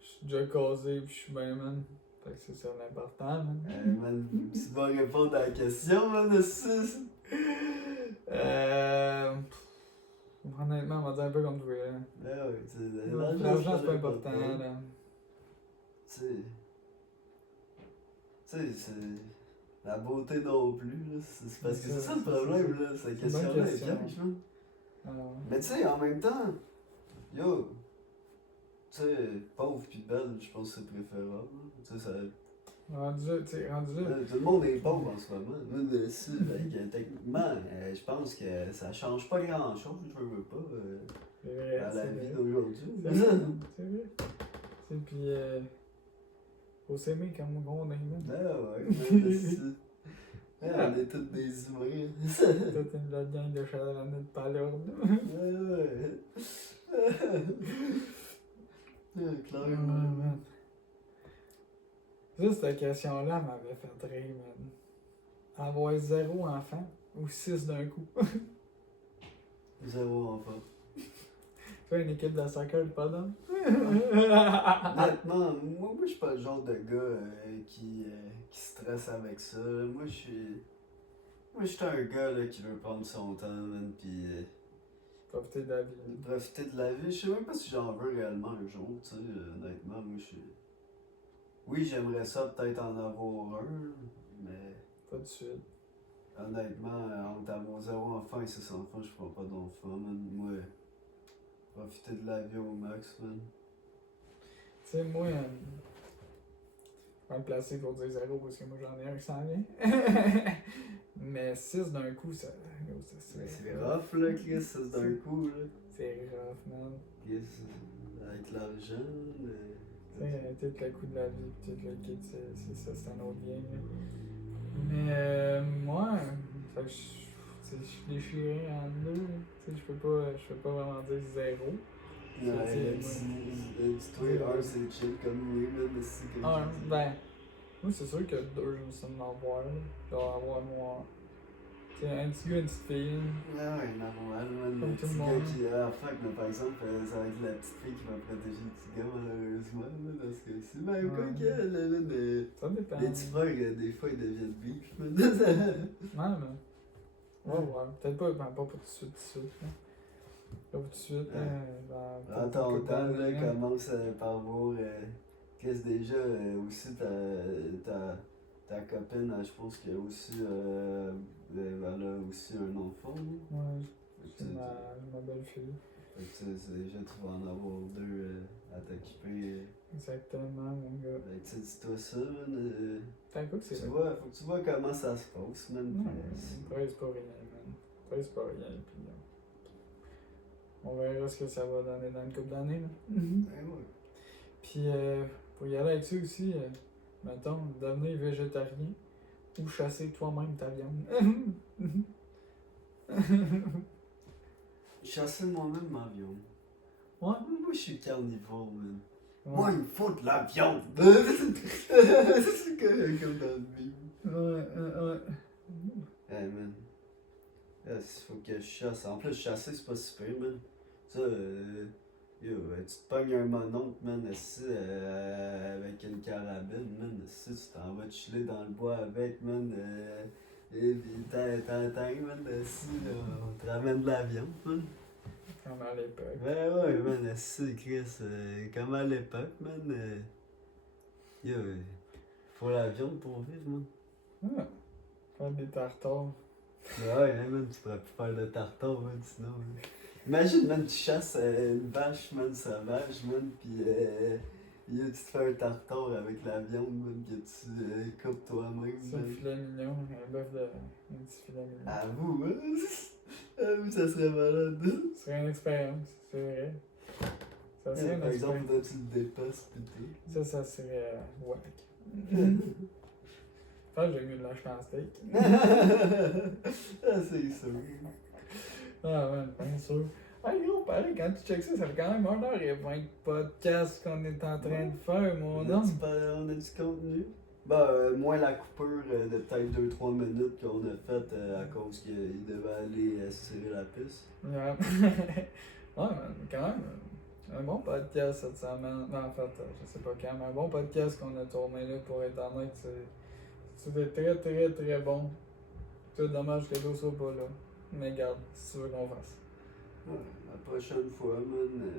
je suis déjà casé puis je suis bien, man. Fait que c'est ça l'important, man. Man, tu vas répondre à la question, man, aussi. Honnêtement, on va dire un peu comme toi, là. Ah ouais, tu sais, L'argent, c'est pas important, là. Tu sais, c'est. La beauté non plus, là. C'est parce que c'est ça le problème, là. Cette C'est une bonne question-là est question. piège, man. Ah, Mais tu sais, en même temps, yo, tu sais, pauvre pis belle, je pense que c'est préférable. Tu sais, ça. rendu là, tu sais, rendu là. Tout le monde est pauvre en ce moment. Moi, dessus, techniquement, je pense que ça change pas grand-chose, je veux pas, C'est vrai, à c'est la vrai. vie d'aujourd'hui. C'est vrai, c'est vrai. C'est puis, faut s'aimer comme on est, man. Ah ouais, mais dessus. On est tous des humains. Toute une belle gang de chalandons de palourde. Ouais. Clairement. man. Ça, cette question-là m'avait fait rire, man. Avoir 0 enfant ou 6 d'un coup. 0 enfant. Toi, une équipe de soccer, pas d'homme? Honnêtement, moi je suis pas le genre de gars qui stresse avec ça. Moi je suis un gars là, qui veut prendre son temps, man, pis Profiter de la vie. profiter de la vie. Je sais même pas si j'en veux réellement un jour, tu sais, honnêtement, moi je suis... Oui, j'aimerais ça peut-être en avoir un, mais Pas de suite. honnêtement, entre avoir 0 enfant et 6 enfants, je ferai pas d'enfant, man. Moi, profiter de la vie au max, man. Tu sais, moi, je vais me placer pour dire 0 parce que moi j'en ai un qui s'en vient. Mais 6 d'un coup, ça. Mais c'est rough, là, Chris, c'est d'un coup, là. C'est rough, man. Chris, avec l'argent, Tu sais, tout le coup de la vie, pis tout le kit, c'est ça, c'est un autre game. Là. Mais moi, fait que je suis déchiré en deux. Là. Tu sais, je peux pas vraiment dire 0. ouais, dis-toi, un, c'est chill comme lui, man, mais c'est comme Un, ben, moi c'est sûr que 2, je me sens d'en avoir. Là. Je dois avoir moi. Tu sais, un petit gars, une petite fille. Ah ouais, normal, man. Comme Le tout petit le gars monde. qui. Ah, fuck, mais par exemple, ça va être la petite fille qui va protéger le petit gars, malheureusement, là, parce que c'est même quoi Ouais. qu'elle, là, mais. Ça dépend. Les petits frères, des fois, ils deviennent beef, man. Ouais, mais. Ouais. Peut-être pas, ben, pas tout de suite, là. Pas tout de suite, Ouais. dans En peut-être ton une couple temps, là, d'années, commence par voir. Qu'est-ce déjà, aussi, ta copine, je pense qu'elle a aussi. Elle a aussi un enfant, là. Ouais, Fait que c'est ma belle-fille. fait que déjà, tu vas en avoir deux à t'occuper. Exactement, mon gars. Fait que dis-toi ça, man. T'as quoi que c'est Tu là? vois, faut que tu vois comment ça se passe, man. Non, puis, 13 pas rien, man. 13 pas rien, puis on verra ce que ça va donner dans une couple d'années, là. ouais. Puis, pour y aller avec ça aussi, mettons, devenir végétarien ou chasser toi-même ta viande. Chasser moi-même ma viande. Ouais? Moi, je suis carnivore, man. Ouais. Moi, il me faut de la viande. C'est comme dans le film. Ouais. Hey, man. Il faut que je chasse. En plus, chasser, c'est pas super, man. Ça, tu te pognes un mononcle, man, assis, avec une carabine, man. Assis, tu t'en vas te chiller dans le bois avec, man. Et puis, t'attends, man, assis, là, on te ramène de la viande, man. Comme à l'époque. Ben ouais, man, assis, Chris, comme à l'époque, man. Faut la viande pour vivre, man. Ouais. Faire des tartares. Ben ouais, hein, man, tu pourrais plus faire de tartare, man, sinon. Man. Imagine, man, tu chasses une vache, man, sauvage, man, pis tu te fais un tartare avec la viande, man, que tu coupes toi-même, C'est un man. filet mignon, un bœuf de. Un petit filet mignon. Avoue, hein? Avoue, ça serait malade. Ce serait une expérience, c'est vrai. Ça serait une Par exemple, expérience. faudrait que tu le dépasses, pis tout. Ça serait whack. Je pense que j'ai mieux de l'acheter en steak. Ah, c'est sûr. Ah ouais, bien sûr. Ah gros, pareil, quand tu checks ça, ça fait quand même 1h20 de podcast qu'on est en train de faire, mon homme. On a du contenu. Bah, moins la coupure de peut-être 2-3 minutes qu'on a faite à cause qu'il devait aller se tirer la piste. Ouais, ouais man, quand même, un bon podcast cette semaine. Non, en fait, je sais pas quand, mais un bon podcast qu'on a tourné là pour être honnête, c'était très très très bon. C'est dommage que l'eau soit pas là. Mais garde, si tu veux qu'on fasse. Ouais, la prochaine fois, man,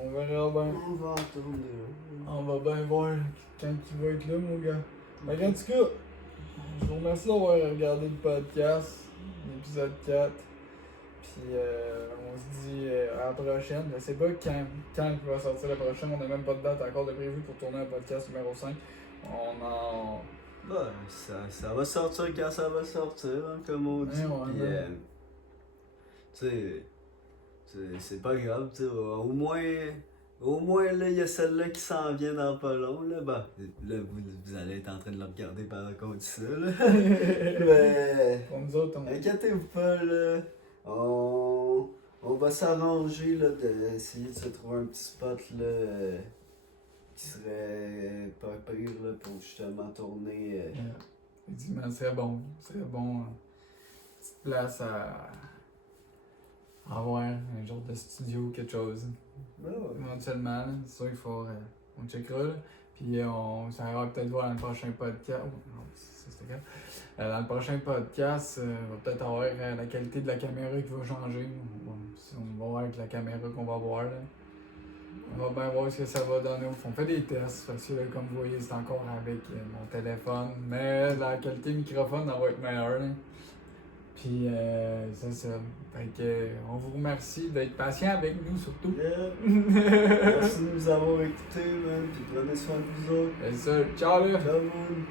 On verra bien. on va en tourner. On va bien voir quand il va être là, mon gars. Fait qu'en tout cas, je vous remercie d'avoir regardé le podcast, l'épisode 4. Puis on se dit à la prochaine. Je sais pas quand il va sortir la prochaine. On n'a même pas de date encore de prévu pour tourner un podcast numéro 5. On en. Bah, ça va sortir quand ça va sortir, hein, comme on dit. Ouais, Puis, ouais. tu sais, c'est pas grave, tu sais, au moins, là, il y a celle-là qui s'en vient dans pas long, là, bah, là, vous allez être en train de le regarder pendant qu'on dit ça, là. Mais, Pour nous autres, on. inquiétez-vous pas, là, on va s'arranger, là, d'essayer de se trouver un petit spot, là, qui serait pas pire, là, pour justement tourner. Effectivement, ce serait bon. Ce serait bon. Petite place avoir un genre de studio ou quelque chose. Ouais, ouais. Éventuellement, là, c'est sûr qu'il faut. On checkera. Là. Puis ça ira peut-être voir dans le prochain podcast. Oh, non, ça c'était grave. Dans le prochain podcast, on va peut-être avoir la qualité de la caméra qui va changer. On va voir avec la caméra qu'on va voir. Là. On va bien voir ce que ça va donner. On fait des tests. Parce que là, comme vous voyez, c'est encore avec mon téléphone. Mais la qualité microphone elle va être meilleure. Là. Puis c'est ça. Fait que, on vous remercie d'être patient avec nous surtout. Yeah. Merci de nous avoir écoutés, man. Puis prenez soin de vous autres. C'est ça. Ciao là! Ciao, monde.